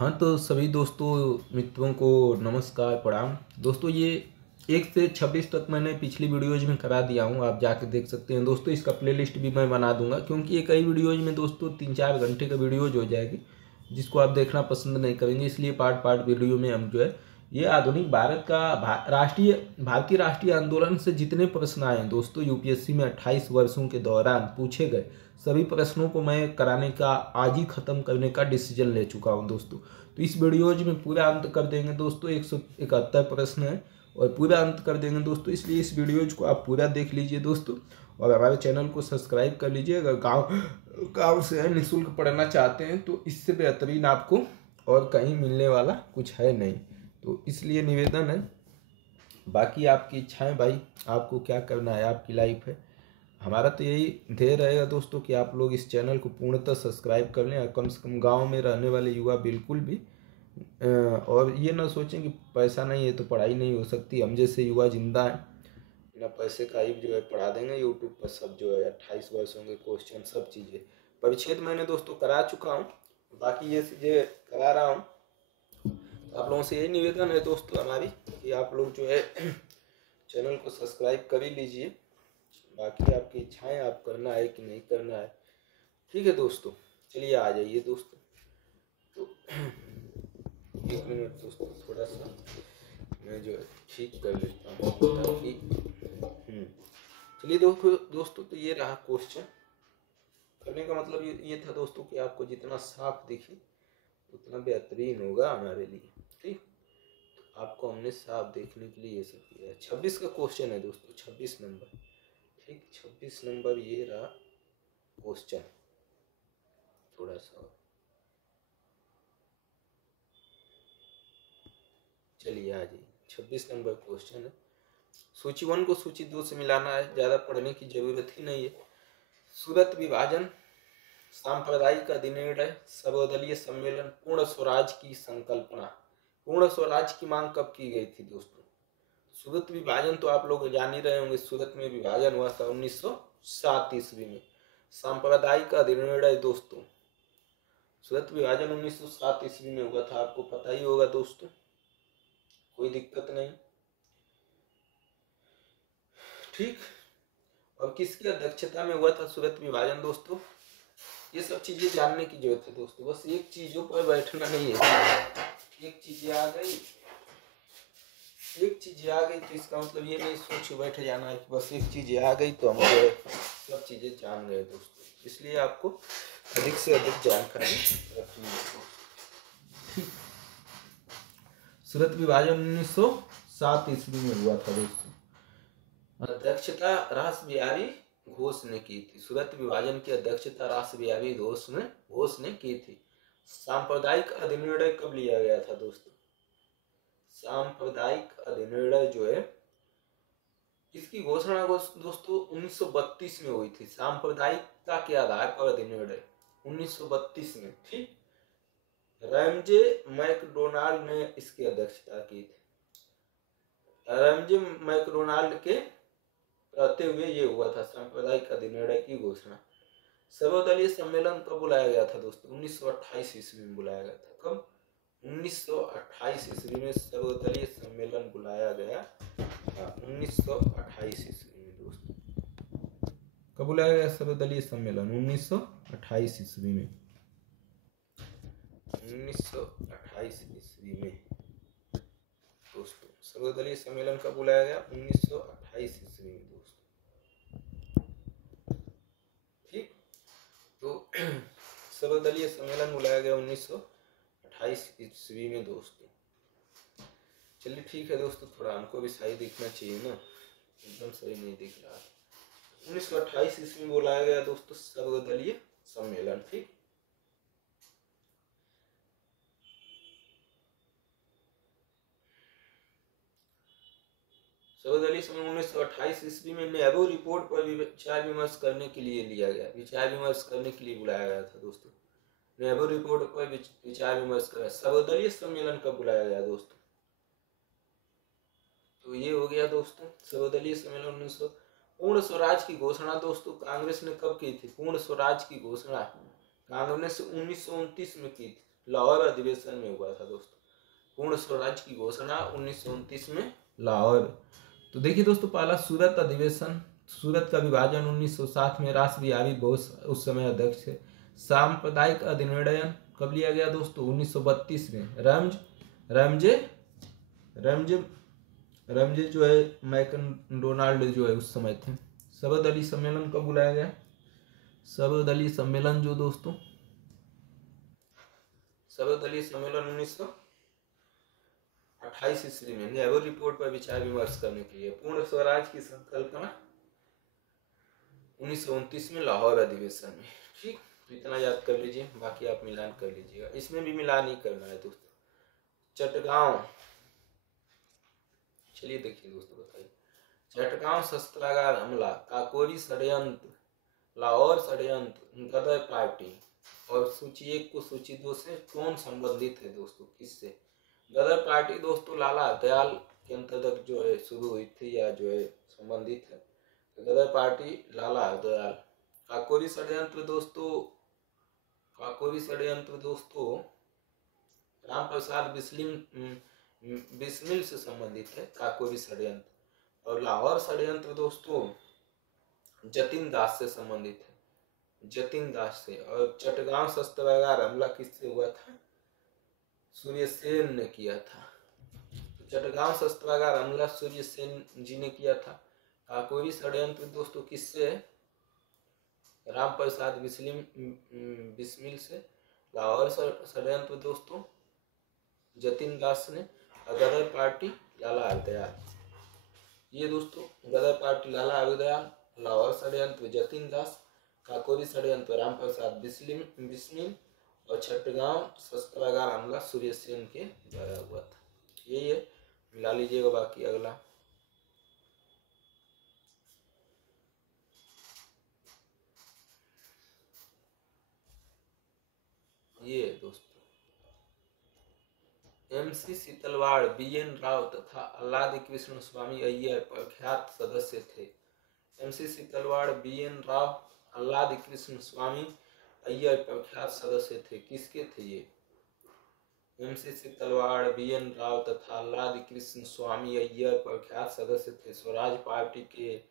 हाँ, तो सभी दोस्तों मित्रों को नमस्कार प्रणाम। दोस्तों ये 1 से 26 तक मैंने पिछली वीडियोज़ में करा दिया हूँ, आप जाके देख सकते हैं। दोस्तों इसका प्लेलिस्ट भी मैं बना दूंगा, क्योंकि ये कई वीडियोज़ में दोस्तों 3-4 घंटे का वीडियोज़ हो जाएगी, जिसको आप देखना पसंद नहीं करेंगे। इसलिए पार्ट पार्ट वीडियो में हम जो है ये आधुनिक भारत का भारतीय राष्ट्रीय आंदोलन से जितने प्रश्न आए हैं दोस्तों यूपीएससी में 28 वर्षों के दौरान पूछे गए, सभी प्रश्नों को मैं कराने का, आज ही ख़त्म करने का डिसीजन ले चुका हूं दोस्तों। तो इस वीडियोज में पूरा अंत कर देंगे दोस्तों। 171 प्रश्न है और पूरा अंत कर देंगे दोस्तों, इसलिए इस वीडियोज को आप पूरा देख लीजिए दोस्तों। और हमारे चैनल को सब्सक्राइब कर लीजिए। अगर गाँव से निःशुल्क पढ़ना चाहते हैं तो इससे बेहतरीन आपको और कहीं मिलने वाला कुछ है नहीं, तो इसलिए निवेदन है। बाकी आपकी इच्छाएं भाई, आपको क्या करना है, आपकी लाइफ है। हमारा तो यही ध्येय रहेगा दोस्तों कि आप लोग इस चैनल को पूर्णतः सब्सक्राइब कर लें, और कम से कम गांव में रहने वाले युवा बिल्कुल भी और ये ना सोचें कि पैसा नहीं है तो पढ़ाई नहीं हो सकती। हम जैसे युवा जिंदा हैं, बिना पैसे का ही जो है पढ़ा देंगे। यूट्यूब पर सब जो है 28 वर्षों के क्वेश्चन, सब चीज़ें परिच्छेद मैंने दोस्तों करा चुका हूँ। बाकी ये चीज़ें करा रहा हूँ। आप लोगों से यही निवेदन है दोस्तों हमारी कि आप लोग जो है चैनल को सब्सक्राइब कर ही लीजिए। बाकी आपकी इच्छाएं, आप करना है कि नहीं करना है। ठीक है दोस्तों, चलिए आ जाइए दोस्तों। तो 1 मिनट दोस्तों, थोड़ा सा मैं जो है ठीक कर लेता हूँ ताकि चलिए दोस्तों तो ये रहा क्वेश्चन। करने का मतलब ये था दोस्तों कि आपको जितना साफ दिखे उतना बेहतरीन होगा हमारे लिए। ठीक, तो आपको हमने साफ देखने के लिए ये सब किया है। 26 का क्वेश्चन है दोस्तों, 26 नंबर। ठीक, 26 नंबर ये रहा क्वेश्चन। थोड़ा सा चलिए आ जाइए। 26 नंबर क्वेश्चन है। सूची 1 को सूची 2 से मिलाना है, ज़्यादा पढ़ने की जरूरत ही नहीं है। सूरत विभाजन, सांप्रदायिक अधिनिर्णय, सर्वदलीय सम्मेलन, पूर्ण स्वराज की संकल्पना। पूर्ण स्वराज की मांग कब की गई थी दोस्तों? सूरत विभाजन तो आप लोग जान ही रहे होंगे। सूरत में विभाजन हुआ था 1907 ईस्वी में। सांप्रदायिक अधिनिर्णय दोस्तों, सूरत विभाजन 1907 ईस्वी में हुआ था, आपको पता ही होगा दोस्तों, कोई दिक्कत नहीं। ठीक, और किसकी अध्यक्षता में हुआ था सूरत विभाजन दोस्तों? ये सब चीजें जानने की जरूरत है दोस्तों, बस एक चीजों पर बैठना नहीं है। एक चीज आ गई तो इसका मतलब ये नहीं सोच बैठ जाना है कि बस एक चीज आ गई तो हम सब चीजें जान गए दोस्तों। इसलिए आपको अधिक से अधिक जानकारी रखनी है। सूरत विभाजन 1907 ईस्वी में हुआ था दोस्तों। अध्यक्षता रास बिहारी घोष ने की थी। सूरत विभाजन की अध्यक्षता रास बिहारी घोष ने की थी। सांप्रदायिक अधिनिर्णय कब लिया गया था दोस्तों? सांप्रदायिक अधिनिर्णय जो है, इसकी घोषणा दोस्तों 1932 में हुई थी। सांप्रदायिकता के आधार पर अधिनिर्णय 1932 में। ठीक, रैमजे मैकडोनाल्ड ने इसकी अध्यक्षता की थी। रैमजे मैकडोनाल्ड के रहते हुए ये हुआ था सांप्रदायिक अधिनिर्णय की घोषणा। सर्वदलीय सम्मेलन कब बुलाया गया था दोस्तों? 1928 ईस्वी में बुलाया गया था। कब? 1928 ईस्वी में सर्वदलीय सम्मेलन बुलाया गया। 1928 ईस्वी में दोस्तों कब बुलाया गया सर्वदलीय सम्मेलन? 1928 ईस्वी में। 1928 ईस्वी में दोस्तों सर्वदलीय सम्मेलन कब बुलाया गया? 1928 ईस्वी में दोस्तों। ठीक, तो सर्वदलीय सम्मेलन बुलाया गया 1928 ईस्वी में दोस्तों। चलिए ठीक है दोस्तों, थोड़ा हमको भी सही दिखना चाहिए ना, एकदम सही नहीं दिख रहा। 1928 ईस्वी में बुलाया गया दोस्तों सर्वदलीय सम्मेलन। ठीक, सर्वदलीय सम्मेलन 1928 ईस्वी में नेहरू रिपोर्ट पर विचार विमर्श करने के लिए लिया गया। विचार विमर्श करने के लिए बुलाया गया था दोस्तों। नेहरू रिपोर्ट पर विचार विमर्श कर। सर्वदलीय सम्मेलन कब बुलाया गया दोस्तों? तो ये हो गया दोस्तों सर्वदलीय सम्मेलन 1900। पूर्ण स्वराज की घोषणा दोस्तों कांग्रेस ने कब की थी? पूर्ण स्वराज की घोषणा कांग्रेस ने 1929 में की थी। लाहौर अधिवेशन में हुआ था दोस्तों। पूर्ण स्वराज की घोषणा 1929 में लाहौर। तो देखिए दोस्तों, पहला सूरत अधिवेशन, सूरत का विभाजन 1907 में, रासबिहारी बोस उस समय अध्यक्ष थे। सांप्रदायिक अधिनियम कब लिया गया दोस्तों? 1932 में। रमजे जो है मैकडोनाल्ड जो है उस समय थे। सर्वदलीय सम्मेलन कब बुलाया गया? सर्वदलीय सम्मेलन जो दोस्तों, सर्वदलीय सम्मेलन 1928 ईस्वी में नेहरू रिपोर्ट पर विचार विमर्श करने के लिए। पूर्ण स्वराज की संकल्पना 1929 में लाहौर अधिवेशन में। ठीक, तो इतना याद कर लीजिए, बाकी आप मिलान कर लीजिएगा। इसमें भी मिलान ही करना है दोस्तों। चटगांव, चलिए देखिए दोस्तों, बताइए। चटगांव शस्त्रागार हमला, काकोरी षड्यंत्र, लाहौर षड्यंत्र, गदर पार्टी। और सूची 1 को सूची 2 से कौन संबंधित है दोस्तों, किससे? गदर पार्टी दोस्तों लाला हरदयाल के अंतर्गत जो है शुरू हुई थी या जो है संबंधित है। तो गदर पार्टी लाला हरदयाल। काकोरी षड्यंत्र दोस्तों राम प्रसाद बिस्मिल से संबंधित है काकोरी षड्यंत्र। और लाहौर षड्यंत्र दोस्तों जतिन दास से संबंधित है, जतिन दास से। और चटगांव शस्त्रागार हमला किससे हुआ था? सूर्यसेन ने किया था। तो चटगांव शस्त्रागार हमला सूर्यसेन जी ने किया था। काकोरी षड्यंत्र दोस्तों किससे है? राम प्रसाद बिस्मिल से। लाहौर षड्यंत्र दोस्तों जतिन दास ने। और गदर पार्टी लाला हरदयाल। ये दोस्तों गदर पार्टी लाला हरदयाल, लाहौर षड्यंत्र जतिन दास, काकोरी षड्यंत्र राम प्रसाद बिस्मिल और चटगांव शस्त्रागार हमला सूर्यसेन के द्वारा हुआ था। यही है, मिला लीजिएगा। बाकी अगला ये दोस्तों MC सीतलवाड़, BN राव तथा आह्लाद कृष्ण स्वामी अय्यर प्रख्यात सदस्य थे। MC सीतलवाड़, BN राव, आह्लाद कृष्ण स्वामी अय्यर प्रख्यात सदस्य थे। किसके थे ये? MC सीतलवाड़, BN राव तथा आह्लाद कृष्ण स्वामी अय्यर प्रख्यात सदस्य थे। स्वराज पार्टी के,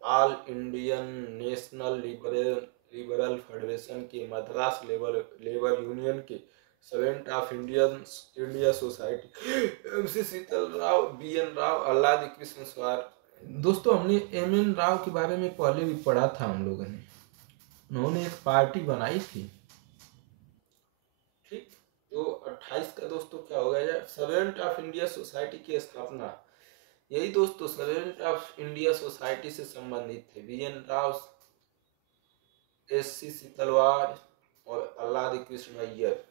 all Indian national liberal federation के, मद्रास लेबर यूनियन के, servant of India society. MC Sitalrao, BN Rao, Ahlad Krishna Swami. दोस्तों हमने MN राव के बारे में पहले भी पढ़ा था हम लोगों ने। उन्होंने एक पार्टी बनाई थी। ठीक, तो 28 का दोस्तों क्या हो गया? सर्वेंट ऑफ इंडिया सोसाइटी की स्थापना। यही दोस्तों सर्वेंट ऑफ इंडिया सोसाइटी से संबंधित थे। BN राव, SC सीतलवाड़ और आह्लाद कृष्ण अय्यर।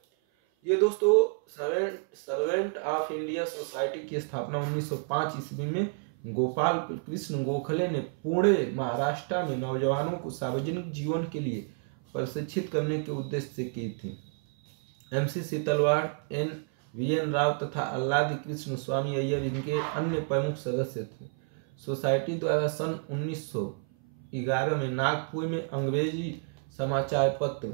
ये दोस्तों सर्वेंट ऑफ इंडिया सोसाइटी की स्थापना 1905 ईस्वी में गोपाल कृष्ण गोखले ने पुणे महाराष्ट्र में नौजवानों को सार्वजनिक जीवन के लिए प्रशिक्षित करने के उद्देश्य से की थी। MC सीतलवाड़, VN राव तथा आह्लाद कृष्ण स्वामी अय्यर इनके अन्य प्रमुख सदस्य थे। सोसाइटी द्वारा सन 1911 में नागपुर में अंग्रेजी समाचार पत्र,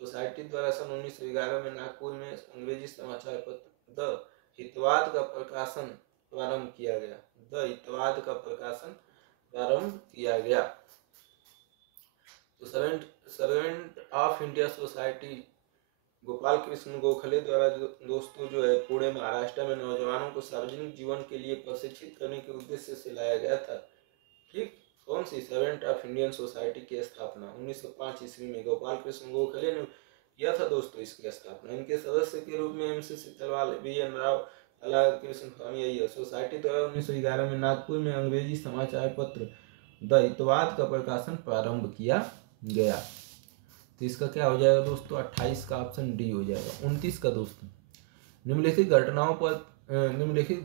सोसाइटी द्वारा सन 1911 में नागपुर में अंग्रेजी समाचार पत्र द हितवाद का प्रकाशन प्रारंभ किया गया। द हितवाद का प्रकाशन प्रारंभ किया गया। तो servant of India society Gopal Krishna Gokhale द्वारा दोस्तों जो है पुणे महाराष्ट्र में नौजवानों को सार्वजनिक जीवन के लिए प्रशिक्षित करने के उद्देश्य से लाया गया था। ठीक, कौन सी? सर्वेंट ऑफ इंडियन सोसाइटी की स्थापना 1905 ईस्वी में गोपाल कृष्ण गोखले ने किया था दोस्तों इसकी स्थापना। इनके सदस्य के रूप में MC सीतलवाड़, BN राव, आह्लाद कृष्ण स्वामी अय्यर। सोसाइटी द्वारा 1911 में नागपुर में अंग्रेजी समाचार पत्र द हितवाद का प्रकाशन प्रारंभ किया गया। तो इसका क्या हो जाएगा दोस्तों? 28 का ऑप्शन डी हो जाएगा। 29 का दोस्तों निम्नलिखित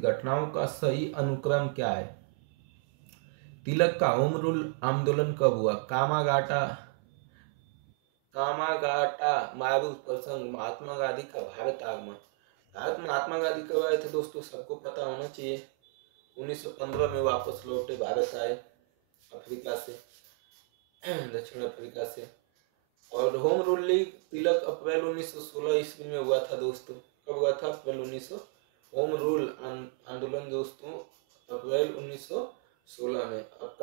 घटनाओं का सही अनुक्रम क्या है? तिलक का होम रूल आंदोलन कब हुआ? कामागाटा मारू प्रसंग, महात्मा गांधी का भारत आगमन। भारत महात्मा गांधी कब आए थे दोस्तों? सबको पता होना चाहिए। 1915 में वापस लौटे, भारत आए अफ्रीका से, दक्षिण अफ्रीका से। और होम रूल लीग तिलक अप्रैल 1916 ईस्वी में हुआ था दोस्तों। कब हुआ था? अप्रैल 1900। होम रूल आंदोलन दोस्तों अप्रैल 1916 में। अब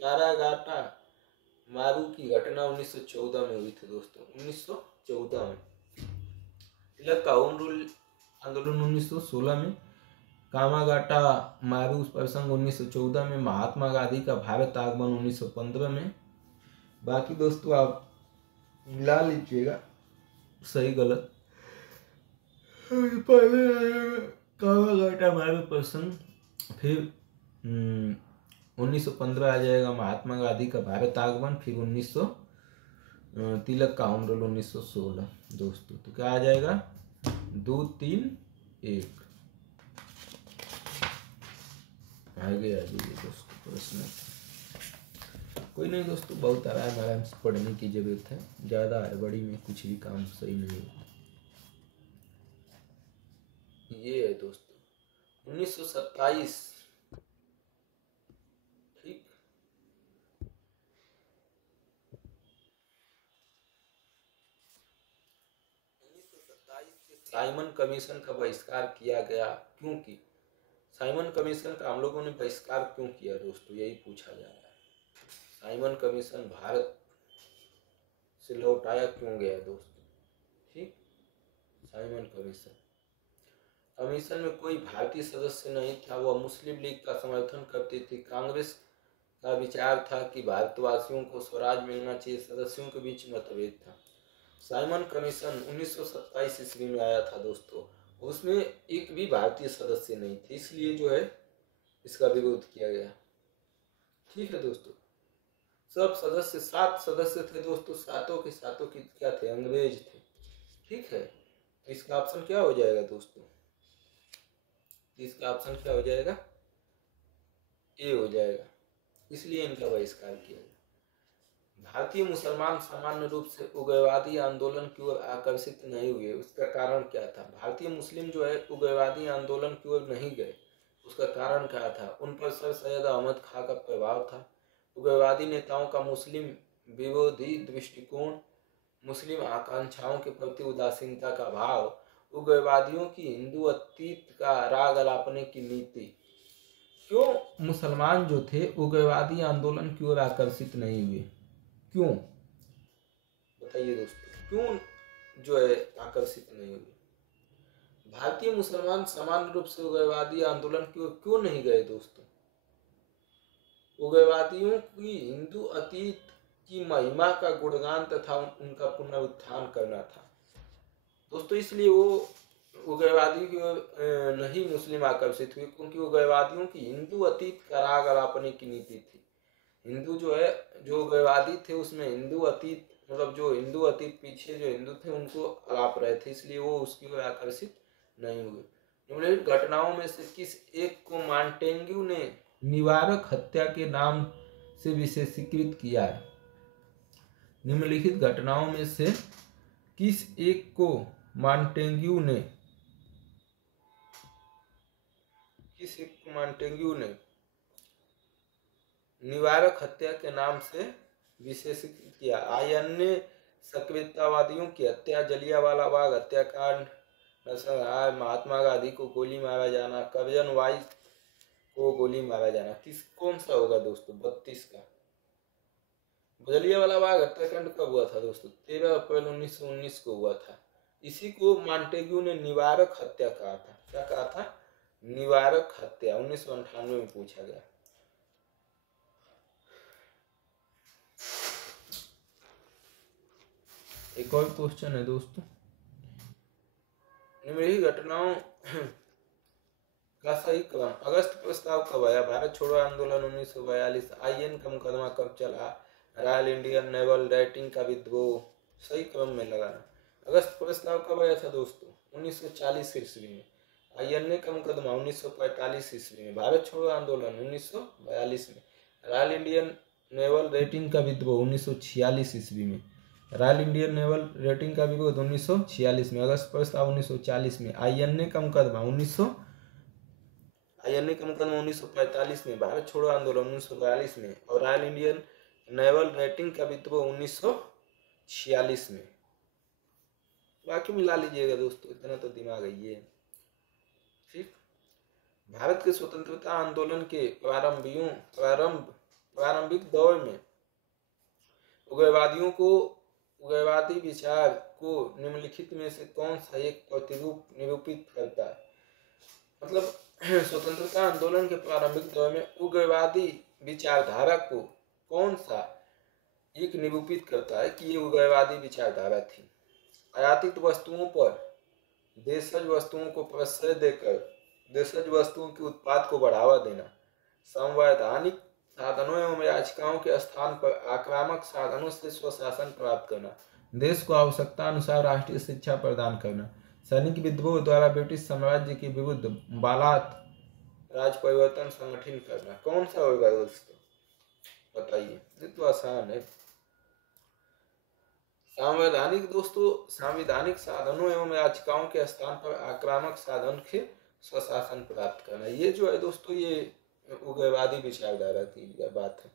कारागाटा मारू की घटना 1914 में हुई थी दोस्तों। 1914 में तिलक का होम रूल आंदोलन 1916 में, कामागाटा मारू प्रसंग 1914 में, महात्मा गांधी का भारत आगमन 1915 में। बाकी दोस्तों आप मिला लीजिएगा सही गलत। पहले कामागाटा मारू प्रसंग, फिर 1915 आ जाएगा महात्मा गांधी का भारत आगमन, फिर 1900 तिलक का होम रूल 1916 दोस्तों। तो क्या आ जाएगा? 2 3 1 आगे आ जाइए दोस्तों प्रश्न। कोई नहीं दोस्तों, बहुत आराम से पढ़ने की जरूरत है, ज़्यादा हड़बड़ी में कुछ भी काम सही नहीं होता। ये है दोस्तों 1927। ठीक, साइमन कमीशन का बहिष्कार किया गया क्योंकि साइमन कमीशन का हम लोगों ने बहिष्कार क्यों किया दोस्तों, यही पूछा जा रहा है। साइमन कमीशन भारत से लौटाया क्यों गया दोस्तों? ठीक, साइमन कमीशन में कोई भारतीय सदस्य नहीं था, वह मुस्लिम लीग का समर्थन करती थी। कांग्रेस का विचार था कि भारतवासियों को स्वराज मिलना चाहिए, सदस्यों के बीच मतभेद था। साइमन कमीशन 1927 ईस्वी में आया था दोस्तों, उसमें एक भी भारतीय सदस्य नहीं थे, इसलिए जो है इसका विरोध किया गया। ठीक है दोस्तों, सब सदस्य 7 सदस्य थे दोस्तों, सातों के सातों की क्या थे? अंग्रेज थे। ठीक है, तो इसका ऑप्शन क्या हो जाएगा दोस्तों? इसका ऑप्शन क्या हो जाएगा? ए हो जाएगा, इसलिए इनका बहिष्कार किया गया। भारतीय मुसलमान सामान्य रूप से उग्रवादी आंदोलन की ओर आकर्षित नहीं हुए, उसका कारण क्या था? भारतीय मुस्लिम जो है उग्रवादी आंदोलन की ओर नहीं गए, उसका कारण क्या था? उन पर सर सैयद अहमद खां का प्रभाव था। उग्रवादी नेताओं का मुस्लिम विरोधी दृष्टिकोण, मुस्लिम आकांक्षाओं के प्रति उदासीनता का भाव, उग्रवादियों की हिंदू अतीत का राग अलापने की नीति। क्यों मुसलमान जो थे उग्रवादी आंदोलन की ओर आकर्षित नहीं हुए? क्यों बताइए दोस्तों, क्यों जो है आकर्षित नहीं हुए? भारतीय मुसलमान सामान्य रूप से उग्रवादी आंदोलन की ओर क्यों नहीं गए दोस्तों? उग्रवादियों की हिंदू अतीत की महिमा का गुणगान तथा उनका पुनरुत्थान करना था दोस्तों, इसलिए वो उग्रवादी की ओर नहीं मुस्लिम आकर्षित हुए, क्योंकि उग्रवादियों की हिंदू अतीत का राग अलापने की नीति थी। हिंदू जो है, जो उग्रवादी थे उसमें हिंदू अतीत, मतलब जो हिंदू अतीत पीछे जो हिंदू थे उनको अलाप रहे थे, इसलिए वो उसकी ओर आकर्षित नहीं हुए। निम्नलिखित घटनाओं में से किस एक को मॉन्टेग्यू ने निवारक हत्या के नाम से विशेषीकृत किया है? निम्नलिखित घटनाओं में से किस एक को मॉन्टेग्यू ने निवारक हत्या के नाम से विशेषीकृत किया? अन्य सक्रियतावादियों की हत्या, जलियांवाला बाग हत्याकांड, नरसंहार, महात्मा गांधी को गोली मारा जाना, कर्जन वाइस को गोली मारा जाना। कौन सा होगा दोस्तों? 32 का। जलियांवाला बाग हत्याकांड कब हुआ था दोस्तों? 13 अप्रैल 1919 को हुआ था। इसी को मॉन्टेग्यू ने निवारक हत्या कहा था। क्या कहा था? निवारक हत्या। 1998 में पूछा गया। एक और क्वेश्चन है दोस्तों, निम्नलिखित घटनाओं का सही क्रम। अगस्त प्रस्ताव कब आया? भारत छोड़ो आंदोलन 1942। आईएन का मुकदमा कब चला? रॉयल इंडियन नेवल राइटिंग का विद्रोह। सही क्रम में लगाना। अगस्त प्रस्ताव कब आया था दोस्तों? 1940 ईस्वी में। आईएनए का मुकदमा 1945 ईस्वी में। भारत छोड़ो आंदोलन 1942 में। रॉयल इंडियन नेवल रेटिंग का विद्रोह 1946 ईस्वी में। रॉयल इंडियन नेवल रेटिंग का विरोध 1946 में। अगस्त प्रस्ताव 1940 में। आईएनए का मुकदमा 1945 में। भारत छोड़ो आंदोलन 1942 में। और रॉयल इंडियन नेवल रेटिंग का विद्रोह 1946 में। बाकी मिला लीजिएगा दोस्तों, इतना तो दिमाग है ये। ठीक, भारत के स्वतंत्रता आंदोलन के प्रारंभिक दौर में उग्रवादी विचार को निम्नलिखित में से कौन सा एक प्रतिरूप निरूपित करता है? मतलब स्वतंत्रता आंदोलन के प्रारंभिक दौर में उग्रवादी विचारधारा को कौन सा एक निरूपित करता है कि ये उग्रवादी विचारधारा थी? आयातित वस्तुओं पर देशज वस्तुओं को प्रश्रय देकर देशज वस्तुओं के उत्पाद को बढ़ावा देना, संवैधानिक साधनों एवं याचिकाओं के स्थान पर आक्रामक साधनों से स्वशासन प्राप्त करना, देश को आवश्यकता अनुसार राष्ट्रीय शिक्षा प्रदान करना, सैनिक विद्रोह द्वारा ब्रिटिश साम्राज्य के विरुद्ध बालात राज परिवर्तन संगठित करना। कौन सा होगा दोस्तों, बताइए? ये तो आसान है। सांवैधानिक साधनों एवं याचिकाओं के स्थान पर आक्रामक साधन के स्वशासन प्राप्त करना, ये जो है दोस्तों ये उग्रवादी विचारधारा की बात है।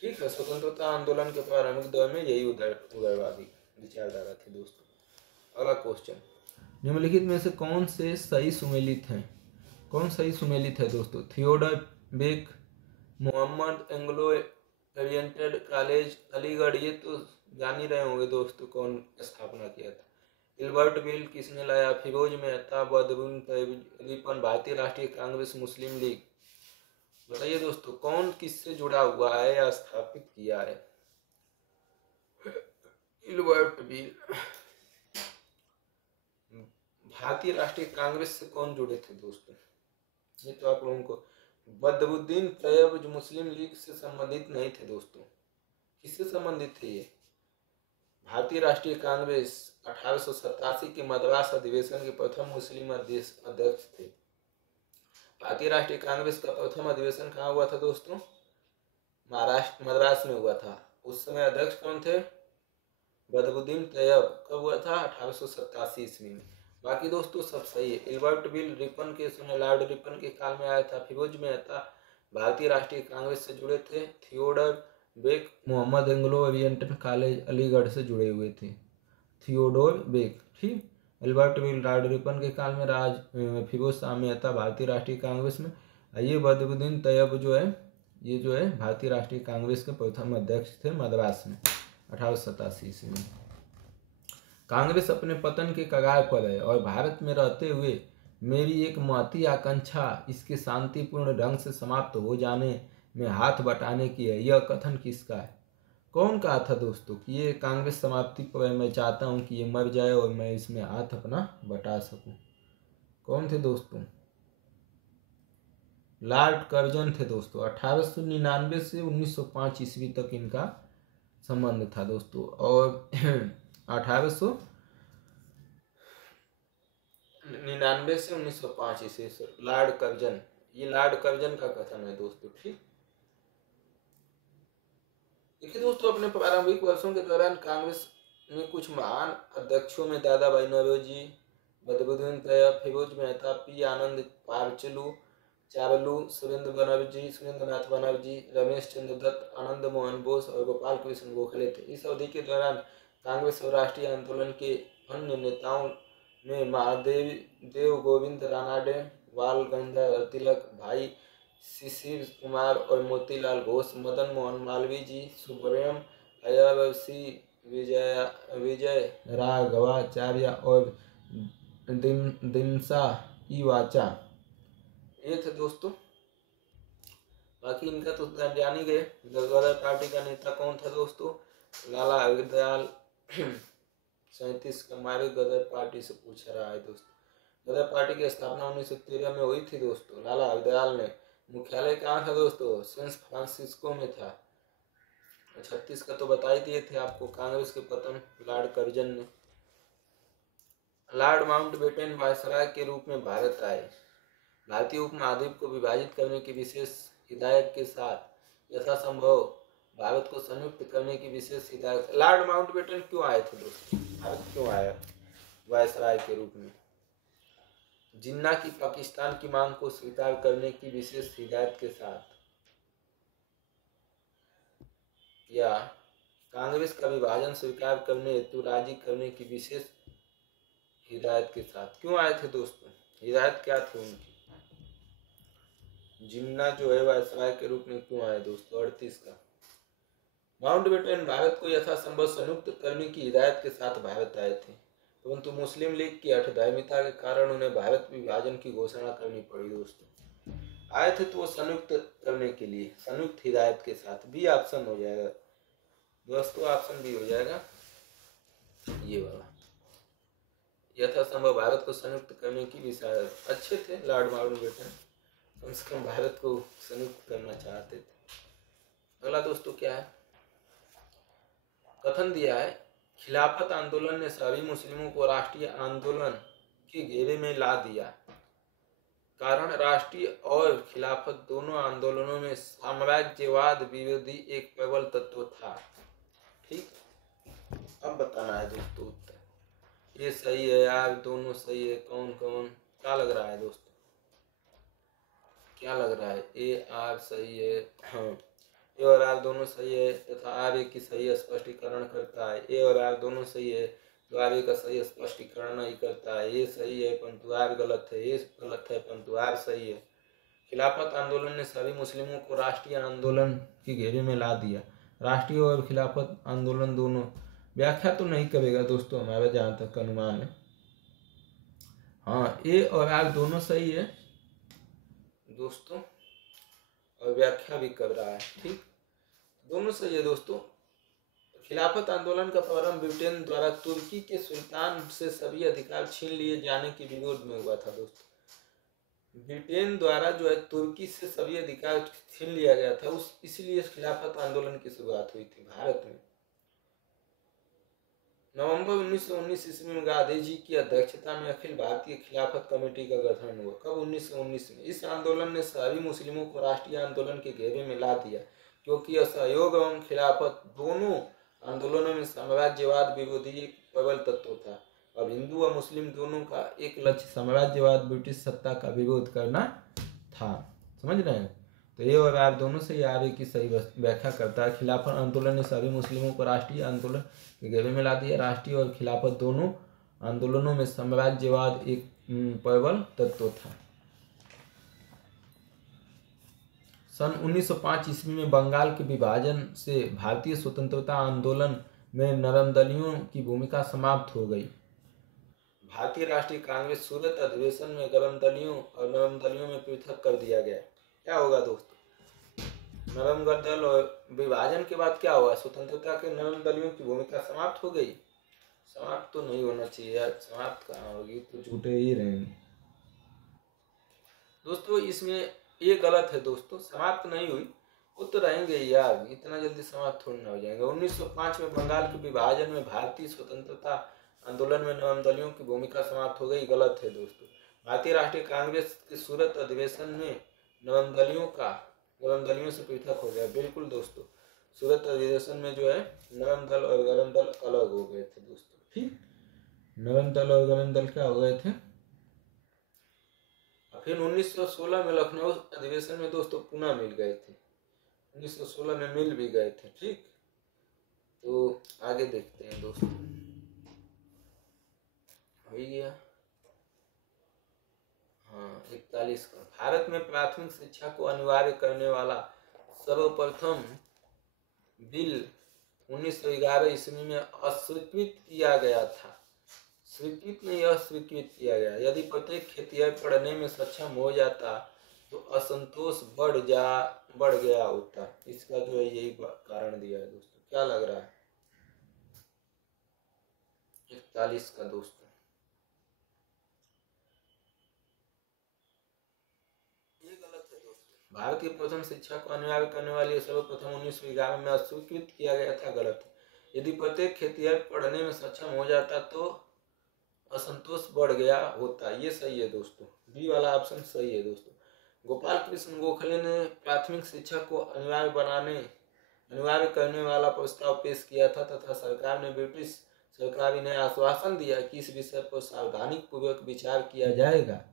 ठीक है, स्वतंत्रता आंदोलन के प्रारंभिक दौर में यही उग्रवादी विचारधारा थी दोस्तों। अगला क्वेश्चन, निम्नलिखित में से कौन से सही सुमेलित हैं? कौन सही सुमेलित है दोस्तों? Theodore Beck, Mohammed Anglo oriented college Aligarh, ये तो जान ही रहे होंगे दोस्तों कौन स्थापना किया था। इल्बर्ट बिल किसने लाया? फिरोज मेहता, बदरुद्दीन तैयब, भारतीय राष्ट्रीय कांग्रेस, मुस्लिम लीग। बताइए दोस्तों कौन किससे जुड़ा हुआ है या स्थापित किया है? Ilbert bill. भारतीय राष्ट्रीय कांग्रेस से कौन जुड़े थे दोस्तों? ये तो आप लोगों को, बदरुद्दीन तैयब जो मुस्लिम लीग से संबंधित नहीं थे दोस्तों। किससे संबंधित थे ये? भारतीय राष्ट्रीय कांग्रेस 1887 के मद्रास अधिवेशन के प्रथम मुस्लिम अध्यक्ष थे। भारतीय राष्ट्रीय कांग्रेस का प्रथम अधिवेशन कहाँ हुआ था दोस्तों? महाराष्ट्र, मद्रास में हुआ था। उस समय अध्यक्ष कौन थे? बदरुद्दीन तैयब। कब हुआ था? 1887 ईस्वी में। बाकी दोस्तों सब सही है। इल्बर्ट बिल रिपन के समय, लॉर्ड रिपन के काल में आया था। फिरोज मेहता भारतीय राष्ट्रीय कांग्रेस से जुड़े थे। Theodore Beck Mohammed Anglo Oriental college Aligarh से जुड़े हुए थे। थियोडोर बेक, ठीक। एल्बर्ट बिल लॉर्ड रिपन के काल में, फिरोज शाह मेहता भारतीय राष्ट्रीय कांग्रेस में। ये बदरुद्दीन तैयब जो है भारतीय राष्ट्रीय कांग्रेस के प्रथम अध्यक्ष थे मद्रास में 1887 ईस्वी में। कांग्रेस अपने पतन के कगार पर है और भारत में रहते हुए मेरी एक महती आकांक्षा इसके शांतिपूर्ण ढंग से समाप्त हो जाने में हाथ बटाने की है। यह कथन किसका है? कौन कहा था दोस्तों कि ये कांग्रेस समाप्ति पर मैं चाहता हूं कि ये मर जाए और मैं इसमें हाथ अपना बटा सकूं? कौन थे दोस्तों? लॉर्ड कर्जन थे दोस्तों। 1899 से 1905 ईस्वी तक इनका संबंध था दोस्तों। और 1899 से 1905 ईस्वी से लॉर्ड कर्जन, ये लॉर्ड कर्जन का कथन है दोस्तों। ठीक, देखिए दोस्तों, अपने प्रारंभिक वर्षों के दौरान कांग्रेस में कुछ महान अध्यक्षों में दादा भाई नौरोजी, बदरुद्दीन तैयब, फिरोज मेहता, पी आनंद चावलू, सुरेंद्रनाथ बनर्जी, रमेश चंद्र दत्त, आनंद मोहन बोस और गोपाल कृष्ण गोखले थे। इस अवधि के दौरान कांग्रेस और राष्ट्रीय आंदोलन के अन्य नेताओं में महादेव गोविंद रानाडे, बाल गंगाधर तिलक, भाई शिशिर कुमार और मोतीलाल घोष, मदन मोहन मालवीय जी, सुब्रमण्यम अय्यर, विजय राघवाचार्य और दिनसा इवाचा, ये थे दोस्तों। बाकी इनका तो जान ही गए। गदर पार्टी का नेता कौन था दोस्तों? लाला हरदयाल। 37 का मारे गदर पार्टी से पूछा रहा है दोस्तों। गदर पार्टी की स्थापना 1913 में हुई थी दोस्तों। लाला हरदयाल ने। मुख्यालय कहाँ था दोस्तों? सैन फ्रांसिस्को में था। 36 का तो बता ही दिए थे आपको, कांग्रेस के पतन लॉर्ड कर्जन ने। लॉर्ड माउंटबेटन वायसराय के रूप में भारत आए। भारतीय उपमहाद्वीप को विभाजित करने की विशेष हिदायत के साथ यथासंभव भारत को संयुक्त करने की विशेष हिदायत। लॉर्ड माउंटबेटन क्यों आए थे दोस्तों? भारत क्यों आया वायसराय के रूप में? जिन्ना की पाकिस्तान की मांग को स्वीकार करने की विशेष हिदायत के साथ, या कांग्रेस का विभाजन स्वीकार करने हेतु राजी करने की विशेष हिदायत के साथ। क्यों आए थे दोस्तों, हिदायत क्या थी उनकी? जिन्ना जो है वायसराय के रूप में क्यों आए दोस्तों? 38 का माउंटबेटन भारत को यथासंभव संयुक्त करने की हिदायत के साथ भारत आए थे, परंतु मुस्लिम लीग की हठधर्मिता के कारण उन्हें भारत विभाजन की घोषणा करनी पड़ी दोस्तों। आए थे तो वो संयुक्त करने के लिए, संयुक्त हिदायत के साथ। बी ऑप्शन हो जाएगा दोस्तों, ऑप्शन बी हो जाएगा ये वाला, यथासंभव भारत को संयुक्त करने की विचार। अच्छे थे लॉर्ड माउंटबेटन, कम से कम भारत को संयुक्त करना चाहते थे। अगला दोस्तों क्या है, कथन दिया है खिलाफत आंदोलन ने सभी मुस्लिमों को राष्ट्रीय आंदोलन के घेरे में ला दिया। कारण राष्ट्रीय और खिलाफत दोनों आंदोलनों में साम्राज्यवाद विरोधी एक प्रबल तत्व था। ठीक, अब बताना है दोस्तों उत्तर। ये सही है यार, दोनों सही है। कौन कौन, क्या लग रहा है दोस्तों, क्या लग रहा है? ए आर सही है, हाँ ए और आर दोनों सही है तथा आर ए की सही स्पष्टीकरण करता है। ए और आर दोनों सही है तो आर ए का सही स्पष्टीकरण नहीं करता है। ये सही है परंतु आर गलत है, ये गलत है परंतु आर सही है। खिलाफत आंदोलन ने सभी मुस्लिमों को राष्ट्रीय आंदोलन के घेरे में ला दिया। राष्ट्रीय और खिलाफत आंदोलन दोनों, व्याख्या तो नहीं करेगा दोस्तों हमारा जहाँ तक अनुमान है। हाँ ए और आर दोनों सही है दोस्तों, और व्याख्या भी कर रहा है। ठीक, दोनों सही है दोस्तों। खिलाफत आंदोलन का प्रारंभ ब्रिटेन द्वारा तुर्की के सुल्तान से सभी अधिकार छीन लिए जाने के विरोध में हुआ था दोस्तों। ब्रिटेन द्वारा जो है तुर्की से सभी अधिकार छीन लिया गया था, उस इसलिए खिलाफत आंदोलन की शुरुआत हुई थी भारत में। नवंबर 1919 ईस्वी में गांधी जी की अध्यक्षता में अखिल भारतीय खिलाफत कमेटी का गठन हुआ। कब? 1919 में। इस आंदोलन ने सभी मुस्लिमों को राष्ट्रीय आंदोलन के घेरे में ला दिया, क्योंकि असहयोग एवं खिलाफत दोनों आंदोलनों में साम्राज्यवाद विरोधी एक प्रबल तत्व था। अब हिंदू और मुस्लिम दोनों का एक लक्ष्य साम्राज्यवाद ब्रिटिश सत्ता का विरोध करना था। समझ रहे हैं? तो ये और आर दोनों से आर की सही व्याख्या करता है। खिलाफत आंदोलन ने सभी मुस्लिमों को राष्ट्रीय आंदोलन के घेरे में ला दिया। राष्ट्रीय और खिलाफत दोनों आंदोलनों में साम्राज्यवाद एक प्रबल तत्व था। सन 1905 ईस्वी में बंगाल के विभाजन से भारतीय स्वतंत्रता आंदोलन में नरमदलियों की भूमिका समाप्त हो गई। भारतीय राष्ट्रीय कांग्रेस सूरत अधिवेशन में गर्मदलियों और नरमदलियों में पृथक कर दिया गया। क्या होगा दोस्तों? नरम दल और विभाजन के बाद क्या हुआ? स्वतंत्रता के नरम दलियों की भूमिका समाप्त हो गई। समाप्त तो नहीं होना चाहिए यार, समाप्त कहाँ होगी, तो झूठे ही रहेंगे दोस्तों। इसमें ये गलत है दोस्तों, समाप्त नहीं हुई, वो तो रहेंगे यार, इतना जल्दी समाप्त थोड़ी ना हो जाएंगे। 1905 में बंगाल के विभाजन में भारतीय स्वतंत्रता आंदोलन में नरम दलियों की भूमिका समाप्त हो गई। गलत है दोस्तों। भारतीय राष्ट्रीय कांग्रेस के सूरत अधिवेशन में नरम दलियों से पृथक हो गया। बिल्कुल दोस्तों, सूरत अधिवेशन में जो है नरम दल और गरम दल अलग हो गए थे दोस्तों। ठीक, नरम दल और गरम दल क्या हो गए थे? फिर 1916 में लखनऊ अधिवेशन में दोस्तों पुनः मिल गए थे। 1916 में मिल भी गए थे। ठीक, तो आगे देखते हैं दोस्तों। हो गया हाँ 41 का। भारत में प्राथमिक शिक्षा को अनिवार्य करने वाला सर्वप्रथम बिल 1911 ईस्वी में अस्वीकृत किया गया था। स्वीकृत नहीं, अस्वीकृत किया गया। यदि प्रत्येक खेतिहर पढ़ने में सक्षम हो जाता तो असंतोष बढ़ गया होता। इसका जो है यही कारण दिया है दोस्तों। क्या लग रहा है? 41 का दोस्तों। ये गलत है दोस्तों। भारत की प्रथम शिक्षा को अनिवार्य करने वाली सर्वप्रथम 1911 में अस्वीकृत किया गया था। गलत है। यदि प्रत्येक खेतिहर पढ़ने में सक्षम हो जाता तो असंतोष बढ़ गया होता। ये सही है दोस्तों, बी वाला ऑप्शन सही है दोस्तों। गोपाल कृष्ण गोखले ने प्राथमिक शिक्षा को अनिवार्य करने वाला प्रस्ताव पेश किया था तथा सरकार ने ब्रिटिश सरकार ने आश्वासन दिया कि इस विषय पर सावधानी पूर्वक विचार किया जाएगा।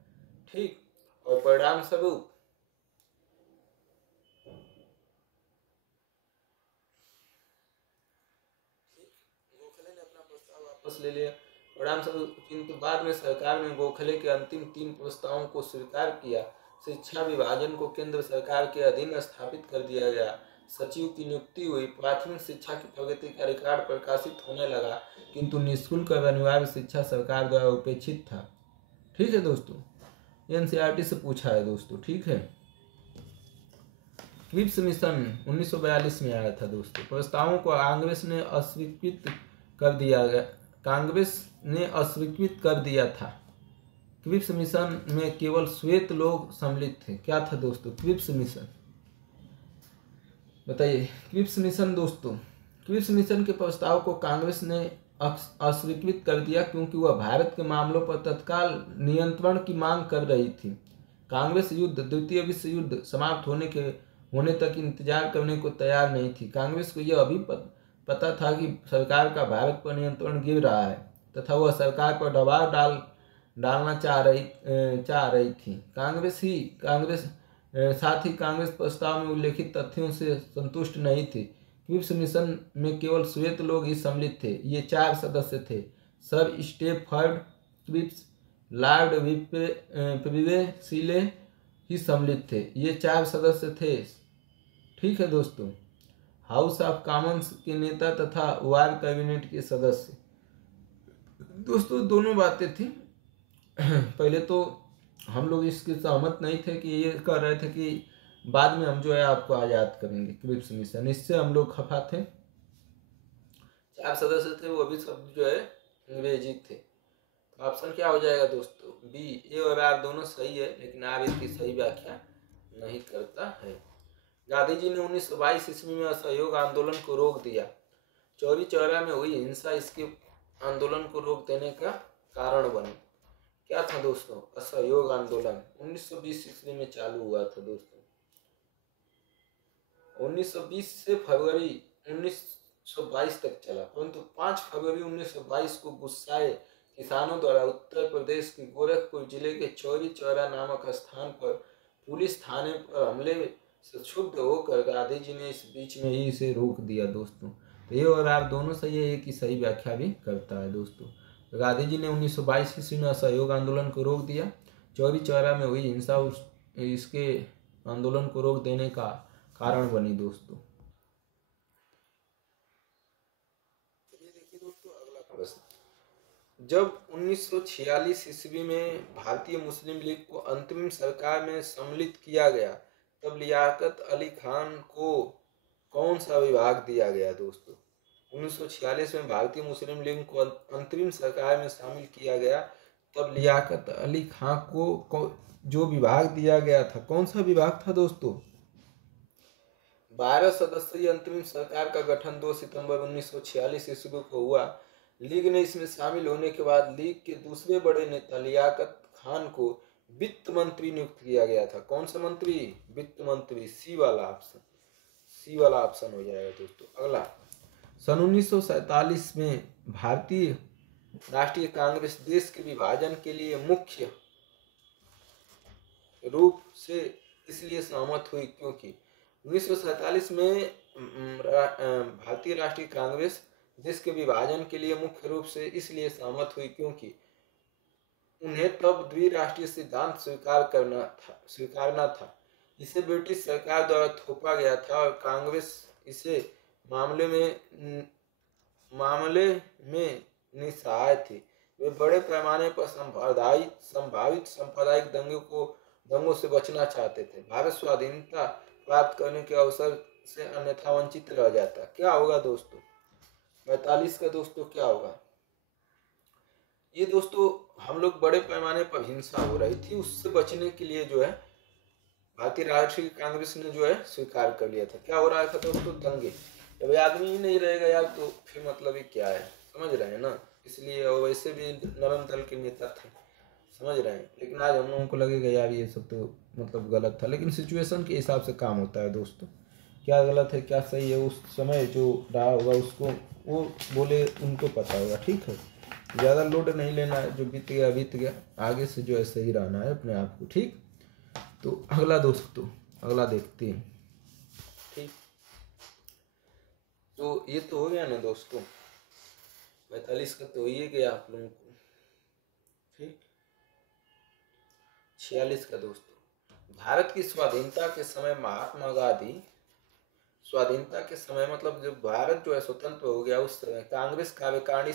ठीक, और परिणाम स्वरूप वापस ले लिया। परिणाम स्वरूप किंतु बाद में सरकार ने गोखले के अंतिम 3 प्रस्तावों को स्वीकार किया। शिक्षा विभाजन को केंद्र सरकार के अधीन स्थापित कर दिया गया। सचिव की नियुक्ति हुई। प्राथमिक शिक्षा की प्रगति का रिकॉर्ड प्रकाशित होने लगा, किंतु निःशुल्क और अनिवार्य शिक्षा सरकार द्वारा उपेक्षित था। ठीक है दोस्तों, एनसीईआरटी से पूछा है दोस्तों। ठीक है, क्रिप्स मिशन 1942 में आया था दोस्तों। प्रस्तावों को कांग्रेस ने अस्वीकृत कर दिया था। क्रिप्स मिशन में केवल श्वेत लोग सम्मिलित थे। क्या था दोस्तों क्रिप्स मिशन, बताइए। क्रिप्स मिशन दोस्तों, क्रिप्स मिशन के प्रस्ताव को कांग्रेस ने अस्वीकृत कर दिया क्योंकि वह भारत के मामलों पर तत्काल नियंत्रण की मांग कर रही थी। कांग्रेस द्वितीय विश्व युद्ध समाप्त होने तक इंतजार करने को तैयार नहीं थी। कांग्रेस को यह अभी पता था कि सरकार का भारत पर नियंत्रण गिर रहा है तथा वह सरकार पर दबाव डालना चाह रही थी। साथ ही कांग्रेस प्रस्ताव में उल्लेखित तथ्यों से संतुष्ट नहीं थी। क्रिप्स मिशन में केवल श्वेत लोग ही सम्मिलित थे। ये 4 सदस्य थे। सर स्टेफर्ड क्रिप्स, लॉर्ड प्रिवेसिले ही सम्मिलित थे। ये 4 सदस्य थे। ठीक है दोस्तों, हाउस ऑफ कॉमन्स के नेता तथा वार कैबिनेट के सदस्य। दोस्तों दोनों बातें थी। पहले तो हम लोग इसके सहमत नहीं थे कि ये कह रहे थे कि बाद में हम जो है आपको आज़ाद करेंगे क्रिप्स मिशन, इससे हम लोग खफा थे। 4 सदस्य थे, वो भी सब जो है अंग्रेजी थे। तो ऑप्शन क्या हो जाएगा दोस्तों, बी। ए और आर दोनों सही है, लेकिन आर इसकी सही व्याख्या नहीं करता है। गांधी जी ने 1922 ईस्वी में असहयोग आंदोलन को रोक दिया। चौरी चौरा में हुई हिंसा इसके आंदोलन को रोक देने का कारण बनी। क्या था दोस्तों, असहयोग आंदोलन 1920 ईस्वी में चालू हुआ था दोस्तों। 1920 से फरवरी 1922 तक चला, परंतु 5 फरवरी 1922 को गुस्साए किसानों द्वारा उत्तर प्रदेश के गोरखपुर जिले के चौरी चौरा नामक स्थान पर पुलिस थाने पर हमले से क्षुब्ध होकर गांधी जी ने इस बीच में ही इसे रोक दिया दोस्तों। तो ये और आप दोनों सही है, एक ही सही व्याख्या भी करता है दोस्तों। तो गांधी जी ने 1922 ईस्वी में असहयोग आंदोलन को रोक दिया। चौरी चौरा में हुई हिंसा इसके आंदोलन को रोक देने का कारण बनी दोस्तों। ये देखिए दोस्तों, अगला प्रश्न। जब 1946 ईस्वी में भारतीय मुस्लिम लीग को अंतरिम सरकार में सम्मिलित किया गया, तब लियाकत अली खान को कौन सा विभाग दिया गया दोस्तों। 1946 में भारतीय मुस्लिम लीग को अंतरिम सरकार में शामिल किया गया, तब लियाकत अली खान को जो विभाग दिया गया था, कौन सा विभाग था दोस्तों। 12 सदस्यीय अंतरिम सरकार का गठन 2 सितंबर 1946 ईस्वी को हुआ। लीग ने इसमें शामिल होने के बाद लीग के दूसरे बड़े नेता लियाकत खान को वित्त मंत्री नियुक्त किया गया था। कौन सा मंत्री, वित्त मंत्री। सी वाला ऑप्शन हो जाएगा दोस्तों। अगला, सन 1947 में भारतीय राष्ट्रीय कांग्रेस देश के विभाजन के लिए मुख्य रूप से इसलिए सहमत हुई क्योंकि 1947 में भारतीय राष्ट्रीय कांग्रेस देश के विभाजन के लिए मुख्य रूप से इसलिए सहमत हुई क्योंकि उन्हें तब द्विराष्ट्रीय सिद्धांत स्वीकारना था। इसे ब्रिटिश सरकार द्वारा थोपा गया था और कांग्रेस इसे मामले में निस्सहाय थी। वे बड़े पैमाने पर संभावित सांप्रदायिक दंगों से बचना चाहते थे। भारत स्वाधीनता प्राप्त करने के अवसर से अन्यथा वंचित रह जाता। क्या होगा दोस्तों 45 का दोस्तों क्या होगा। ये दोस्तों हम लोग बड़े पैमाने पर हिंसा हो रही थी, उससे बचने के लिए जो है भारतीय राष्ट्रीय कांग्रेस ने जो है स्वीकार कर लिया था। क्या हो रहा था दोस्तों, दंगे। जब आदमी ही नहीं रहेगा यार तो फिर मतलब ही क्या है, समझ रहे हैं ना। इसलिए वैसे भी नरम दल के नेता थे, समझ रहे हैं। लेकिन आज हम लोगों को लगेगा यार ये सब तो मतलब गलत था, लेकिन सिचुएशन के हिसाब से काम होता है दोस्तों। क्या गलत है क्या सही है उस समय जो रहा होगा उसको वो बोले, उनको पता होगा। ठीक है, ज़्यादा लोड नहीं लेना है, जो बीत गया, आगे से जो है सही रहना है अपने आप को। ठीक, तो अगला दोस्तों, अगला देखते हैं। ठीक, तो ये तो हो गया ना दोस्तों। 45 का तो ये गया आप लोगों को, ठीक। 46 का दोस्तों, भारत की स्वाधीनता के समय महात्मा गांधी, स्वाधीनता के समय मतलब जब भारत जो है स्वतंत्र हो गया उस समय कांग्रेस कार्यकारिणी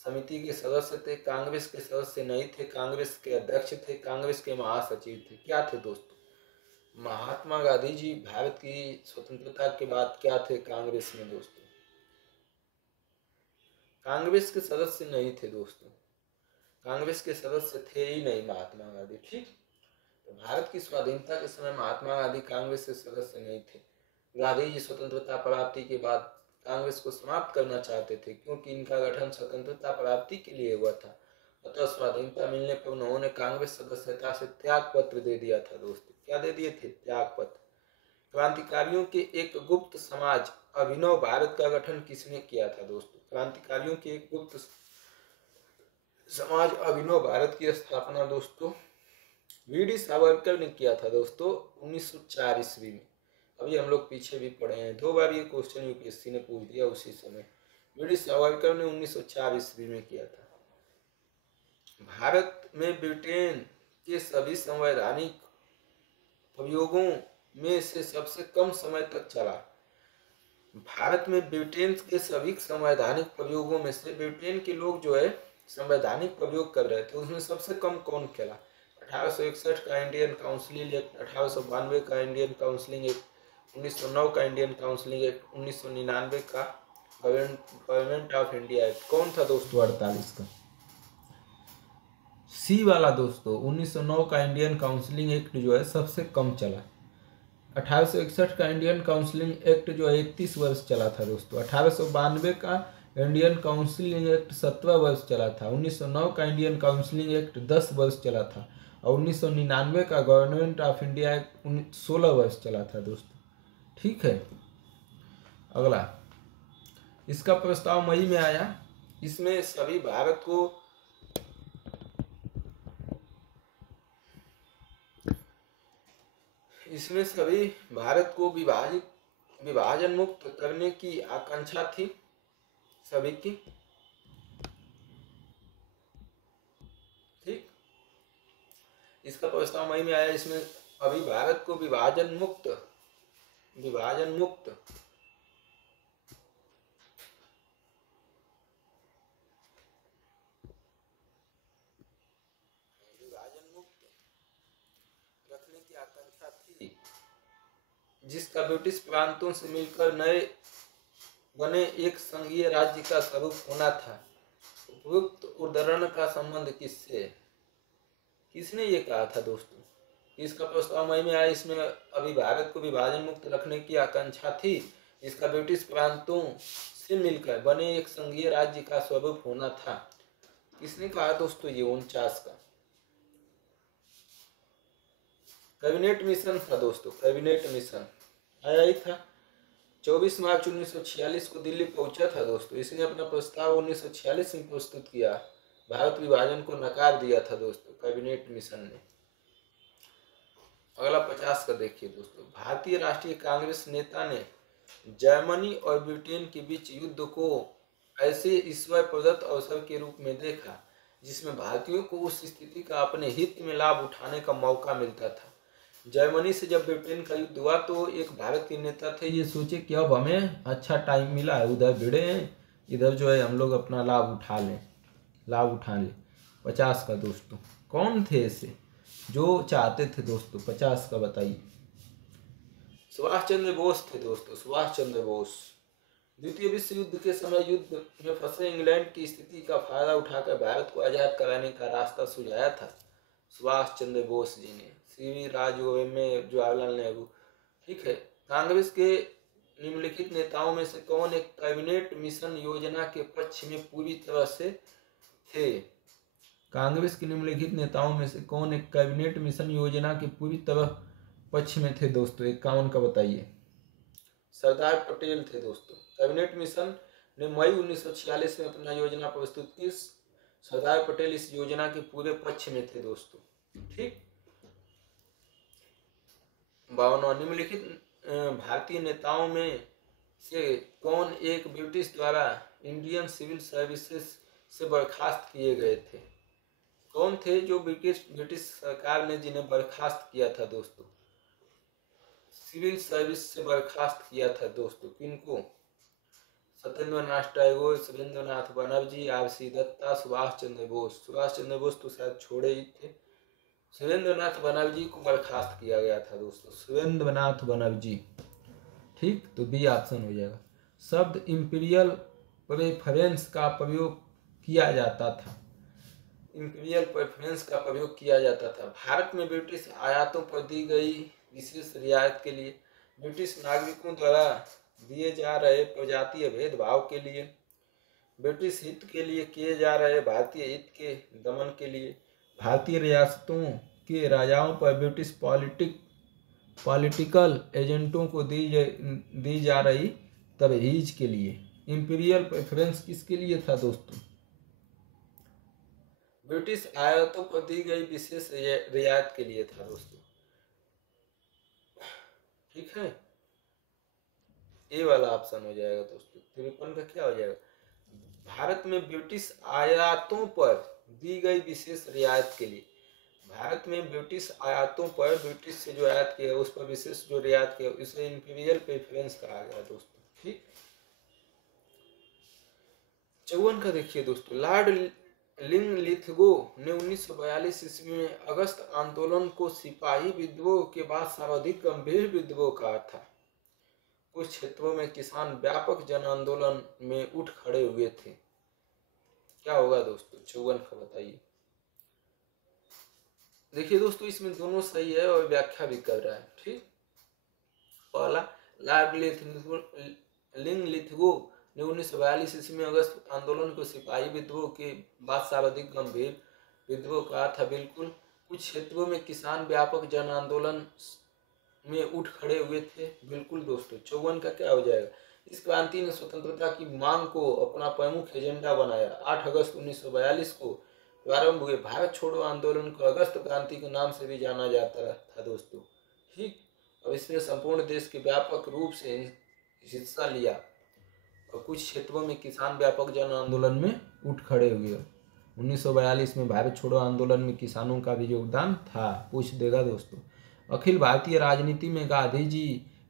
समिति के सदस्य थे, कांग्रेस के सदस्य नहीं थे, कांग्रेस के अध्यक्ष थे, कांग्रेस के महासचिव थे। क्या थे दोस्तों? महात्मा गांधी जी भारत की स्वतंत्रता के बाद क्या थे कांग्रेस में दोस्तों? कांग्रेस के सदस्य नहीं थे दोस्तों, कांग्रेस के सदस्य थे ही नहीं महात्मा गांधी, ठीक। तो भारत की स्वाधीनता के समय महात्मा गांधी कांग्रेस के सदस्य नहीं थे। गांधी जी स्वतंत्रता प्राप्ति के बाद कांग्रेस को समाप्त करना चाहते थे, क्योंकि इनका गठन स्वतंत्रता प्राप्ति के लिए हुआ था। अतः स्वाधीनता मिलने पर उन्होंने कांग्रेस सदस्यता से त्याग पत्र दे दिया था दोस्तों। क्या दे दिए थे? त्याग पत्र। क्रांतिकारियों के एक गुप्त समाज अभिनव भारत का गठन किसने किया था दोस्तों? क्रांतिकारियों के एक गुप्त समाज अभिनव भारत की स्थापना दोस्तों वीडी सावरकर ने किया था दोस्तों 1904 ईस्वी में। अभी हम लोग पीछे भी पढ़े हैं, 2 बार ये क्वेश्चन यूपीएससी ने पूछ दिया उसी समय। वीडी सावरकर ने 1904 ईस्वी में किया था। भारत में ब्रिटेन के सभी संवैधानिक प्रयोगों में से सबसे कम समय तक चला। भारत में ब्रिटेन के सभी संवैधानिक प्रयोगों में से ब्रिटेन के लोग जो है संवैधानिक प्रयोग कर रहे थे, उसमें सबसे कम कौन चला? 1861 का इंडियन काउंसिल एक्ट, 1892 का इंडियन काउंसिलिंग एक्ट, 1909 का इंडियन काउंसिलिंग एक्ट, 1999 का गवर्नमेंट ऑफ इंडिया एक्ट। कौन था दोस्तों 48 का? सी वाला दोस्तों, 1909 का इंडियन काउंसिलिंग एक्ट जो है सबसे कम चला। 1861 का इंडियन काउंसिलिंग एक्ट जो है 31 वर्ष चला था दोस्तों। 1892 का इंडियन काउंसिलिंग एक्ट 17 वर्ष चला था। 1909 का इंडियन काउंसिलिंग एक्ट 10 वर्ष चला था और 1999 का गवर्नमेंट ऑफ इंडिया एक्ट 16 वर्ष चला था दोस्तों, ठीक है। अगला, इसका प्रस्ताव मई में आया। इसमें सभी भारत को विभाजन मुक्त करने की आकांक्षा थी सभी की, ठीक। इसका प्रस्ताव मई में आया। इसमें अभी भारत को विभाजन मुक्त रखने की आकांक्षा थी, जिसका ब्रिटिश प्रांतों से मिलकर नए बने एक संघीय राज्य का स्वरूप होना था। उपयुक्त उदाहरण का संबंध किसने ये कहा था दोस्तों? इसका प्रस्ताव मई में आया। इसमें अभी भारत को विभाजन मुक्त रखने की आकांक्षा थी, जिसका ब्रिटिश प्रांतों से मिलकर बने एक संघीय राज्य का स्वरूप होना था। किसने कहा दोस्तों? ये 49 का कैबिनेट मिशन था दोस्तों। कैबिनेट मिशन आया ही था। 24 मार्च 1946 को दिल्ली पहुंचा था दोस्तों। इसने अपना प्रस्ताव 1946 में प्रस्तुत किया। भारत विभाजन को नकार दिया था दोस्तों कैबिनेट मिशन ने। अगला 50 का देखिए दोस्तों, भारतीय राष्ट्रीय कांग्रेस नेता ने जर्मनी और ब्रिटेन के बीच युद्ध को ऐसे ईश्वर प्रदत्त अवसर के रूप में देखा जिसमें भारतीयों को उस स्थिति का अपने हित में लाभ उठाने का मौका मिलता था। जर्मनी से जब ब्रिटेन का युद्ध हुआ तो एक भारतीय नेता थे, ये सोचे कि अब हमें अच्छा टाइम मिला है, उधर भिड़े हैं, इधर जो है हम लोग अपना लाभ उठा लें। 50 का दोस्तों, कौन थे ऐसे जो चाहते थे दोस्तों? 50 का बताइए। सुभाष चंद्र बोस थे दोस्तों, सुभाष चंद्र बोस। द्वितीय विश्व युद्ध के समय युद्ध में फंसे इंग्लैंड की स्थिति का फायदा उठाकर भारत को आजाद कराने का रास्ता सुझाया था सुभाष चंद्र बोस जी ने। सीवी राजू, में जवाहरलाल नेहरू, ठीक है। कांग्रेस के निम्नलिखित नेताओं में से कौन एक कैबिनेट मिशन योजना के पक्ष में पूरी तरह से थे? कांग्रेस के निम्नलिखित नेताओं में से कौन एक कैबिनेट मिशन योजना के पूरी तरह पक्ष में थे दोस्तों? 51 का बताइए। सरदार पटेल थे दोस्तों। कैबिनेट मिशन ने मई 1946 में अपना योजना प्रस्तुत की। सरदार पटेल इस योजना के पूरे पक्ष में थे दोस्तों, ठीक। 52 निम्नलिखित भारतीय नेताओं में से कौन एक ब्रिटिश द्वारा इंडियन सिविल सर्विसेज से बर्खास्त किए गए थे? कौन थे जो ब्रिटिश सरकार ने जिन्हें बर्खास्त किया था दोस्तों? सिविल सर्विस से बर्खास्त किया था दोस्तों, किनको? सत्येंद्र नाथ टैगोर, सुरेंद्रनाथ बनर्जी, आर.सी. दत्ता, सुभाष चंद्र बोस। सुभाष चंद्र बोस तो शायद छोड़े ही थे। सुरेंद्रनाथ बनर्जी को बर्खास्त किया गया था दोस्तों, सुरेंद्रनाथ बनर्जी। ठीक, तो बी ऑप्शन हो जाएगा। शब्द इंपीरियल प्रेफरेंस का प्रयोग किया जाता था। इंपीरियल प्रेफरेंस का प्रयोग किया जाता था भारत में ब्रिटिश आयातों पर दी गई विशेष रियायत के लिए, ब्रिटिश नागरिकों द्वारा दिए जा रहे प्रजातीय भेदभाव के लिए, ब्रिटिश हित के लिए किए जा रहे भारतीय हित के दमन के लिए, भारतीय रियासतों के राजाओं पर ब्रिटिश पॉलिटिकल एजेंटों को दी जा रही तबहीज के लिए। इंपीरियल प्रेफरेंस किसके लिए था दोस्तों? ब्रिटिश आयातों पर दी गई विशेष रियायत के लिए था दोस्तों। ठीक है, ए वाला ऑप्शन हो जाएगा दोस्तों। 53 का क्या हो जाएगा? भारत में ब्रिटिश आयातों पर दी गई विशेष रियायत के लिए। भारत में ब्रिटिश आयातों पर, ब्रिटिश से जो आयात किया उस पर विशेष जो रियायत किया इसे इंपीरियल प्रेफरेंस कहा गया दोस्तों। ठीक, 54 का देखिए दोस्तों। लॉर्ड लिंगलिथगो ने 1942 ईस्वी में अगस्त आंदोलन को सिपाही विद्रोह के बाद सर्वाधिक गंभीर विद्रोह कहा था। कुछ क्षेत्रों में किसान व्यापक जन आंदोलन में उठ खड़े हुए थे। क्या होगा दोस्तों? 54 का बताइए। देखिए दोस्तों, इसमें दोनों सही है और व्याख्या भी कर रहा है। ठीक, पहला, लॉर्ड लिंगलिथगो ने 1942 ईस्वी में अगस्त आंदोलन को सिपाही विद्रोह के बाद सर्वाधिक गंभीर विद्रोह कहा था। बिल्कुल। कुछ क्षेत्रों में किसान व्यापक जन आंदोलन में उठ खड़े हुए थे। बिल्कुल दोस्तों। 54 का क्या हो जाएगा? इस क्रांति ने स्वतंत्रता की मांग को अपना प्रमुख एजेंडा बनाया। 8 अगस्त 1942 को प्रारंभ हुए भारत छोड़ो आंदोलन को अगस्त क्रांति के नाम से भी जाना जाता था दोस्तों। ठीक, और इसने संपूर्ण देश के व्यापक रूप से हिस्सा लिया और कुछ क्षेत्रों में किसान व्यापक जन आंदोलन में उठ खड़े हुए। 1942 में भारत छोड़ो आंदोलन में किसानों का भी योगदान था, पूछ देगा दोस्तों। अखिल भारतीय राजनीति में गांधी जी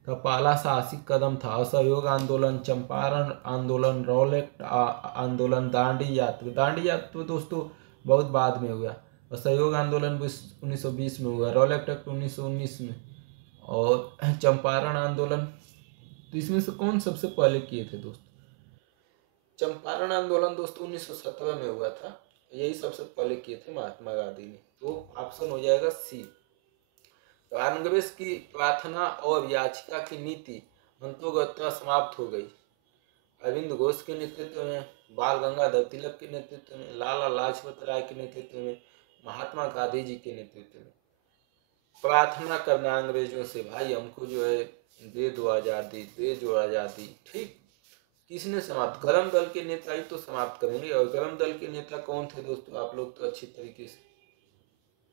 का पहला साहसिक कदम था असहयोग आंदोलन, चंपारण आंदोलन, रॉलेट आंदोलन, दांडी यात्रा। दांडी यात्रा दोस्तों बहुत बाद में हुआ। असहयोग आंदोलन 1920 में हुआ, रॉलेट एक्ट 1919 में, और चंपारण आंदोलन। तो इसमें से कौन सबसे पहले किए थे दोस्तों? चंपारण आंदोलन दोस्तों 1917 में हुआ था। यही सबसे पहले किए थे महात्मा गांधी ने। तो ऑप्शन हो जाएगा सी। कांग्रेस की प्रार्थना और याचिका की नीति अंतोगत्वा समाप्त हो गई। अरविंद घोष के नेतृत्व में, बाल गंगाधर तिलक के नेतृत्व में, लाला लाजपत राय के नेतृत्व में, महात्मा गांधी जी के नेतृत्व में प्रार्थना करना अंग्रेजों से, भाई हमको जो है दे दो आज़ादी, दे दो आज़ादी। ठीक, किसने समाप्त? गरम दल के नेता ही तो समाप्त करेंगे। और गरम दल के नेता कौन थे दोस्तों? आप लोग तो अच्छी तरीके से,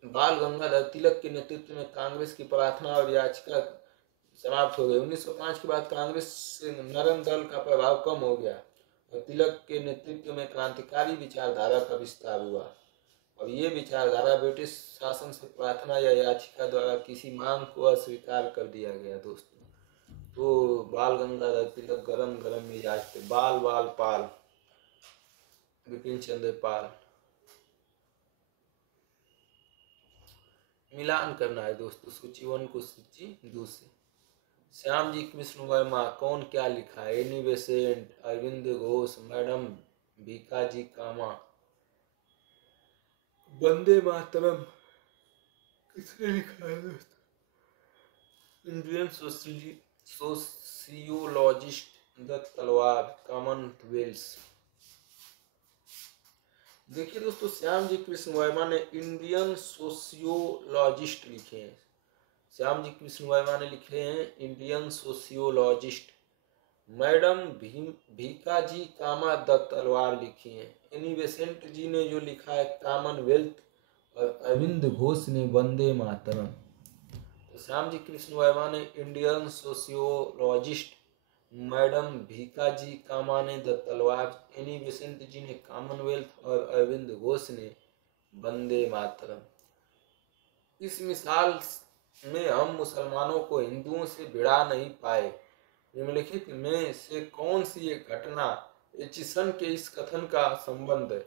बाल गंगाधर तिलक के नेतृत्व में कांग्रेस की प्रार्थना और याचिका समाप्त हो गई। 1905 के बाद कांग्रेस से नरम दल का प्रभाव कम हो गया और तिलक के नेतृत्व में क्रांतिकारी विचारधारा का विस्तार हुआ। और ये विचारधारा ब्रिटिश शासन से प्रार्थना या याचिका द्वारा किसी मांग को अस्वीकार कर दिया गया दोस्तों। तो बाल गंगाधर तिलक गरम गरम मिजाज थे। बाल बाल पाल, बिपिन चंद्र पाल। मिलान करना है दोस्तों सूची 1 को सूची 2 से। श्याम जी कृष्ण वर्मा, कौन क्या लिखा है? Annie Besant, Aurobindo Ghosh, madam Bhikaji Cama. Vande Mataram किसने लिखा है दोस्तों? इंडियन सोशियोलॉजिस्ट दत्त तलवार, कॉमनवेल्थ। देखिए दोस्तों, श्याम जी कृष्ण वर्मा ने इंडियन सोशियोलॉजिस्ट लिखे हैं। श्याम जी कृष्ण वर्मा ने लिखे हैं इंडियन सोशियोलॉजिस्ट। मैडम भीकाजी कामा दत्त तलवार लिखी हैं। एनी बेसेंट जी ने जो लिखा है कॉमनवेल्थ, और अरविंद घोष ने वंदे मातरम। तो श्याम जी कृष्ण वर्मा ने इंडियन सोशियोलॉजिस्ट मैडम भीकाजी कामा ने द तलवार, एनी बेसेंट जी ने कॉमनवेल्थ और अरविंद घोष ने वंदे मातरम। इस मिसाल में हम मुसलमानों को हिंदुओं से भिड़ा नहीं पाए। निम्नलिखित में से कौन सी एक घटना एचिसन के इस कथन का संबंध है?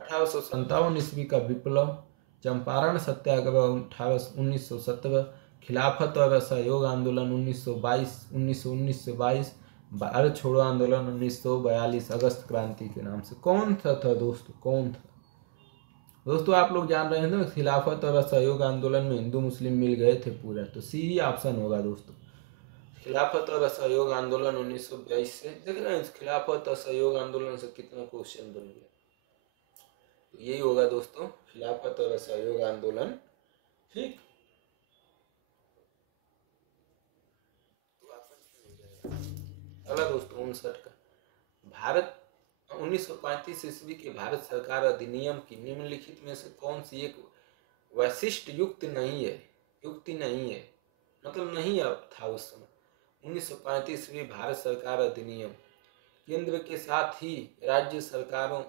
1857 ईस्वी का विप्लव, चंपारण सत्याग्रह 1917, खिलाफत और असहयोग आंदोलन 1919 से 22, भारत छोड़ो आंदोलन 1942, अगस्त क्रांति के नाम से। कौन सा था दोस्तों, कौन था? दोस्तों आप लोग जान रहे हैं ना, खिलाफत और असहयोग आंदोलन में हिंदू मुस्लिम मिल गए थे पूरा, तो सी ही ऑप्शन होगा दोस्तों। खिलाफत और असहयोग आंदोलन 1922 से। देख रहे हैं खिलाफत असहयोग आंदोलन से कितना क्वेश्चन बन गया, तो यही होगा दोस्तों, खिलाफत और असहयोग आंदोलन। ठीक, अगला दोस्तों 59 का, भारत 1935 ईस्वी के भारत सरकार अधिनियम की निम्नलिखित में से कौन सी एक वैशिष्ट युक्ति नहीं है? युक्ति नहीं है मतलब नहीं था उस समय। 1935 ईस्वी भारत सरकार अधिनियम, केंद्र के साथ ही राज्य सरकारों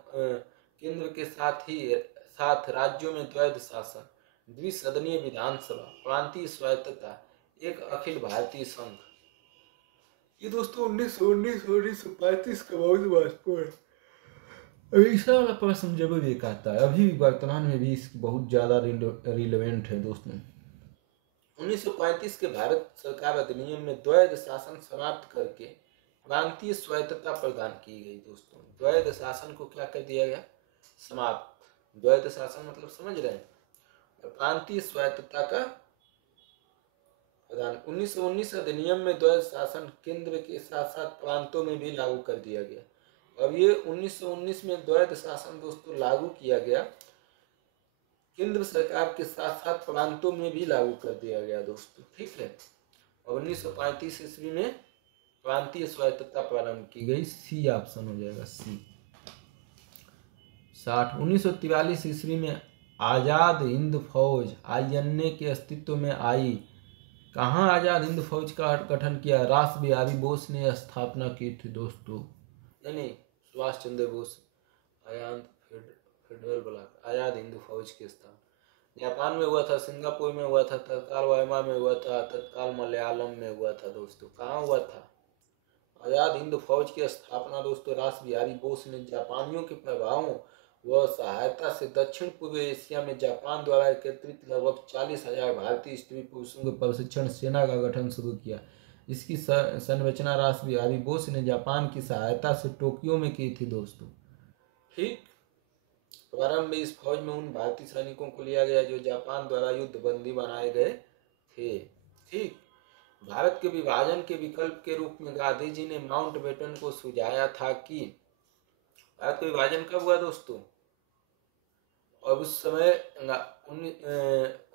केंद्र के साथ राज्यों में द्वैध शासन, द्विसदनीय विधानसभा, प्रांतीय स्वायत्तता, एक अखिल भारतीय संघ। ये दोस्तों 1935 का बहुत महत्वपूर्ण है। अभी वाला प्रश्न जरूर एक आता है, अभी वर्तमान में भी इसकी बहुत ज़्यादा रिलेवेंट है दोस्तों। 1935 के भारत सरकार अधिनियम में द्वैध शासन समाप्त करके प्रांतीय स्वायत्तता प्रदान की गई दोस्तों। द्वैध शासन को क्या कर दिया गया? समाप्त। द्वैध शासन मतलब समझ रहे हैं, प्रांतीय स्वायत्तता का प्रदान। 1919 अधिनियम में द्वैध शासन केंद्र के साथ साथ प्रांतों में भी लागू कर दिया गया। अब ये 1919 में द्वैध शासन दोस्तों लागू किया गया, केंद्र सरकार के साथ साथ प्रांतों में भी लागू कर दिया गया दोस्तों। ठीक है, और 1935 ईस्वी में प्रांतीय स्वायत्तता प्रारंभ की गई। सी ऑप्शन हो जाएगा, सी। 60 1943 ईस्वी में आज़ाद हिंद फौज आईएनए के अस्तित्व में आई। कहाँ आज़ाद हिंद फौज का गठन किया? रास बिहारी बोस ने स्थापना की थी दोस्तों। नहीं, सुभाष चंद्र बोस, फेडरल ब्लॉक, आज़ाद हिंद फौज की स्थापना जापान में हुआ था, सिंगापुर में हुआ था, तत्काल वर्मा में हुआ था, तत्काल मलयालम में हुआ था दोस्तों। कहाँ हुआ था? आज़ाद हिंद फौज की स्थापना दोस्तों रास बिहारी बोस ने जापानियों के प्रभावों व सहायता से दक्षिण पूर्व एशिया में जापान द्वारा एकत्रित लगभग 40,000 भारतीय स्त्री पुरुषों के प्रशिक्षण सेना का गठन शुरू किया। इसकी संरचना रास बिहारी बोस ने जापान की सहायता से टोक्यो में की थी दोस्तों। ठीक, प्रारंभ में इस फौज में उन भारतीय सैनिकों को लिया गया जो जापान द्वारा युद्ध बंदी बनाए गए थे। ठीक, भारत के विभाजन के विकल्प के रूप में गांधी जी ने माउंटबेटन को सुझाया था कि भारत का विभाजन कब हुआ दोस्तों? और उस समय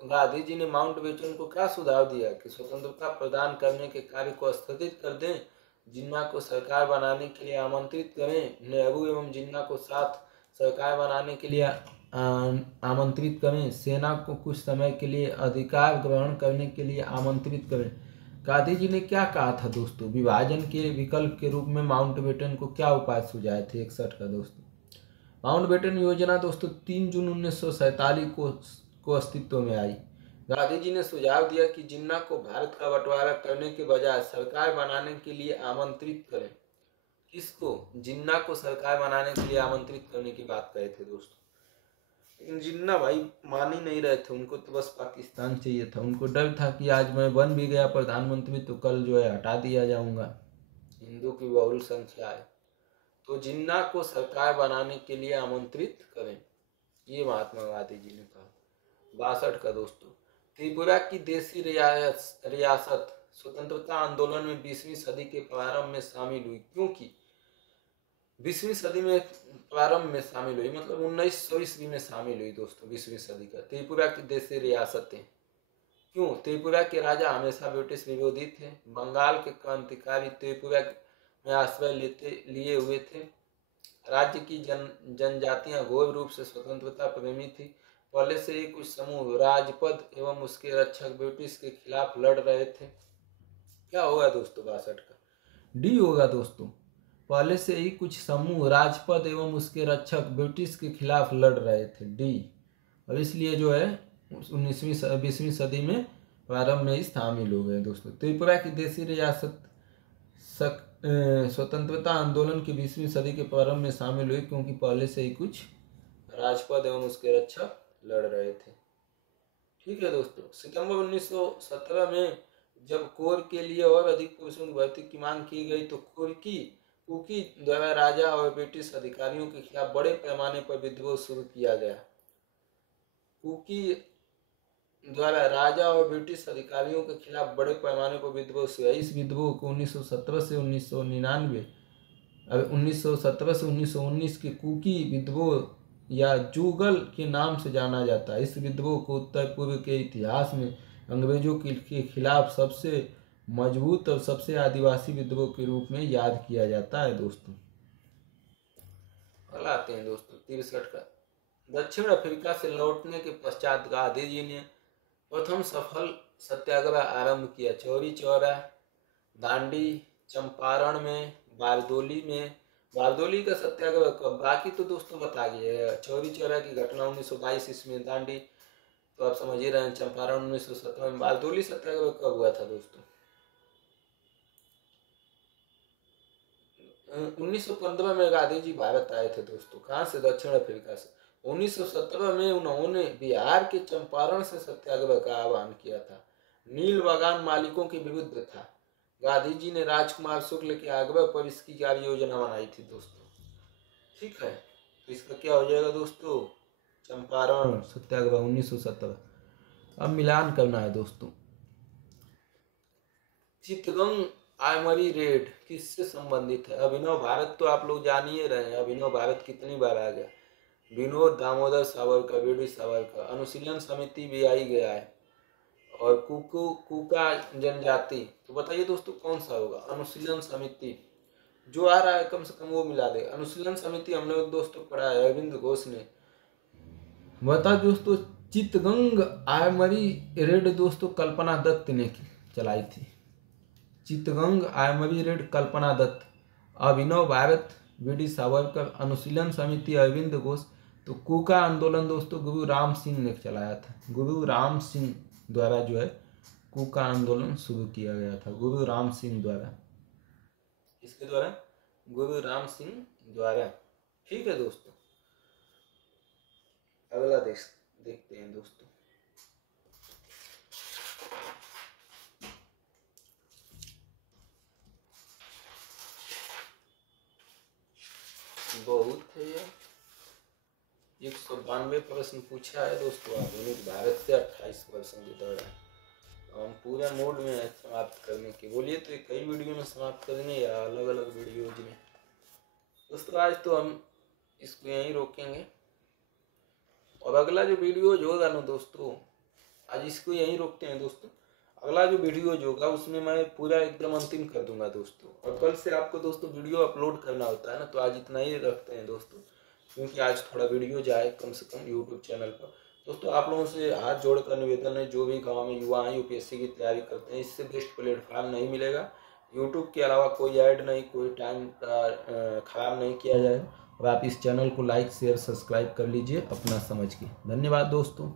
गांधी जी ने माउंटबेटन को क्या सुझाव दिया कि स्वतंत्रता प्रदान करने के कार्य को स्थगित कर दें, जिन्ना को सरकार बनाने के लिए आमंत्रित करें, नेहरू एवं जिन्ना को साथ सरकार बनाने के लिए आमंत्रित करें, सेना को कुछ समय के लिए अधिकार ग्रहण करने के लिए आमंत्रित करें। गांधी जी ने क्या कहा था दोस्तों? विभाजन के विकल्प के रूप में माउंटबेटन को क्या उपाय सुझाए थे? 61 का दोस्तों। माउंटबेटन योजना दोस्तों 3 जून 1947 को अस्तित्व में आई। गांधी जी ने सुझाव दिया कि जिन्ना को भारत का बंटवारा करने के बजाय सरकार बनाने के लिए आमंत्रित करें। किसको? जिन्ना को सरकार बनाने के लिए आमंत्रित करने की बात कहे थे दोस्तों। लेकिन जिन्ना भाई मान ही नहीं रहे थे, उनको तो बस पाकिस्तान चाहिए था। उनको डर था कि आज मैं बन भी गया प्रधानमंत्री तो कल जो है हटा दिया जाऊंगा, हिंदू की बहुल संख्या है। तो जिन्ना को सरकार बनाने के लिए आमंत्रित करें, ये महात्मा गांधी जी ने कहा। 62 का दोस्तों, त्रिपुरा की देशी रियासत स्वतंत्रता आंदोलन में 20वीं सदी के प्रारंभ में शामिल हुई। क्योंकि 20वीं सदी में प्रारंभ में शामिल हुई मतलब 1900 ईस्वी में शामिल हुई दोस्तों 20वीं सदी का। त्रिपुरा की देशी रियासतें क्यों? त्रिपुरा के राजा हमेशा ब्रिटिश विरोधी थे। बंगाल के क्रांतिकारी त्रिपुरा में आश्रय लिए हुए थे। राज्य की जनजातियां घोर रूप से स्वतंत्रता प्रेमी थी। पहले से ही कुछ समूह राजपद एवं उसके रक्षक ब्रिटिश के खिलाफ लड़ रहे थे। क्या होगा दोस्तों 62 का? डी होगा दोस्तों, पहले से ही कुछ समूह राजपद एवं उसके रक्षक ब्रिटिश के खिलाफ लड़ रहे थे, डी। और इसलिए जो है 20वीं सदी में प्रारंभ में ही शामिल हो गए दोस्तों। त्रिपुरा की देशी रियासत स्वतंत्रता आंदोलन की 20वीं सदी के प्रारंभ में शामिल हुई, क्योंकि पहले से ही कुछ राजपद एवं उसके रक्षक लड़ रहे थे। ठीक है दोस्तों। सितंबर 1917 में जब कोर के लिए और अधिक पुरुषों की भर्ती की मांग की गई तो कुकी द्वारा राजा और ब्रिटिश अधिकारियों के खिलाफ बड़े पैमाने पर विद्रोह शुरू किया गया। कुकी द्वारा राजा और ब्रिटिश अधिकारियों के खिलाफ बड़े पैमाने पर विद्रोह हुआ। इस विद्रोह को 1917 से 1919 के कुकी विद्रोह या जुगल के नाम से जाना जाता है। इस विद्रोह को उत्तर पूर्व के इतिहास में अंग्रेजों के खिलाफ सबसे मजबूत और सबसे आदिवासी विद्रोह के रूप में याद किया जाता है दोस्तों। अगला आते हैं दोस्तों 63 का। दक्षिण अफ्रीका से लौटने के पश्चात गांधी जी ने प्रथम सफल सत्याग्रह आरंभ किया। चौरी चौरा, दांडी, चंपारण में, बारदोली का सत्याग्रह कब, बाकी तो दोस्तों बता गए। चौरी चौरा की घटना 1922 ईस्वी में, दांडी तो आप समझ ही रहे हैं, चंपारण 1917 में। बारदोली सत्याग्रह कब हुआ था दोस्तों? 1915 में गांधी जी भारत आए थे दोस्तों। कहाँ से? दक्षिण अफ्रीका से। 1917 में उन्होंने बिहार के चंपारण से सत्याग्रह का आह्वान किया था। नील बागान मालिकों के विरुद्ध था। गांधी जी ने राजकुमार शुक्ल के आग्रह पर इसकी कार्य योजना बनाई थी दोस्तों। ठीक है, तो इसका क्या हो जाएगा दोस्तों? चंपारण सत्याग्रह 1917। अब मिलान करना है दोस्तों। चितगंग आयमरी रेड किससे संबंधित है? अभिनव भारत तो आप लोग जान ही रहे हैं। अभिनव भारत कितनी बार आ गया? विनोद दामोदर सावरकर, वीडी सावरकर। अनुशीलन समिति भी आई गया है। और कुका जनजाति, तो बताइए दोस्तों कौन सा होगा? अनुशीलन समिति जो आ रहा है कम से कम वो मिला दे। अनुशीलन समिति हम लोग दोस्तों पढ़ा है, अरविंद घोष ने। बता दोस्तों, चितगंग आयमरी रेड दोस्तों कल्पना दत्त ने चलाई थी। चितगंग आयमरी रेड कल्पना दत्त। अभिनव भारत वीडी सावरकर। अनुशीलन समिति अरविंद घोष। तो कुका आंदोलन दोस्तों गुरु राम सिंह ने चलाया था। गुरु राम सिंह द्वारा जो है कुका आंदोलन शुरू किया गया था, गुरु राम सिंह द्वारा। इसके द्वारा? गुरु राम सिंह द्वारा। ठीक है दोस्तों। अगला देखते हैं दोस्तों। बहुत है यार, 192 प्रश्न पूछा है दोस्तों। आधुनिक भारत से 28 प्रश्न की दौड़ है। हम पूरा मूड में है समाप्त करने की। बोलिए तो कई वीडियो में समाप्त करेंगे या अलग अलग वीडियोज में? दोस्तों आज तो हम इसको यहीं रोकेंगे, और अगला जो वीडियोज होगा ना दोस्तों, आज इसको यहीं रोकते हैं दोस्तों। अगला जो वीडियोज होगा उसमें मैं पूरा एकदम अंतिम कर दूंगा दोस्तों। और कल से आपको दोस्तों वीडियो अपलोड करना होता है ना, तो आज इतना ही रखते हैं दोस्तों, क्योंकि आज थोड़ा वीडियो जाए कम से कम यूट्यूब चैनल पर। दोस्तों आप लोगों से हाथ जोड़कर निवेदन है, जो भी गांव में युवा हैं यूपीएससी की तैयारी करते हैं, इससे बेस्ट प्लेटफॉर्म नहीं मिलेगा। यूट्यूब के अलावा कोई ऐड नहीं, कोई टाइम खराब नहीं किया जाएगा। और आप इस चैनल को लाइक शेयर सब्सक्राइब कर लीजिए अपना समझ के। धन्यवाद दोस्तों।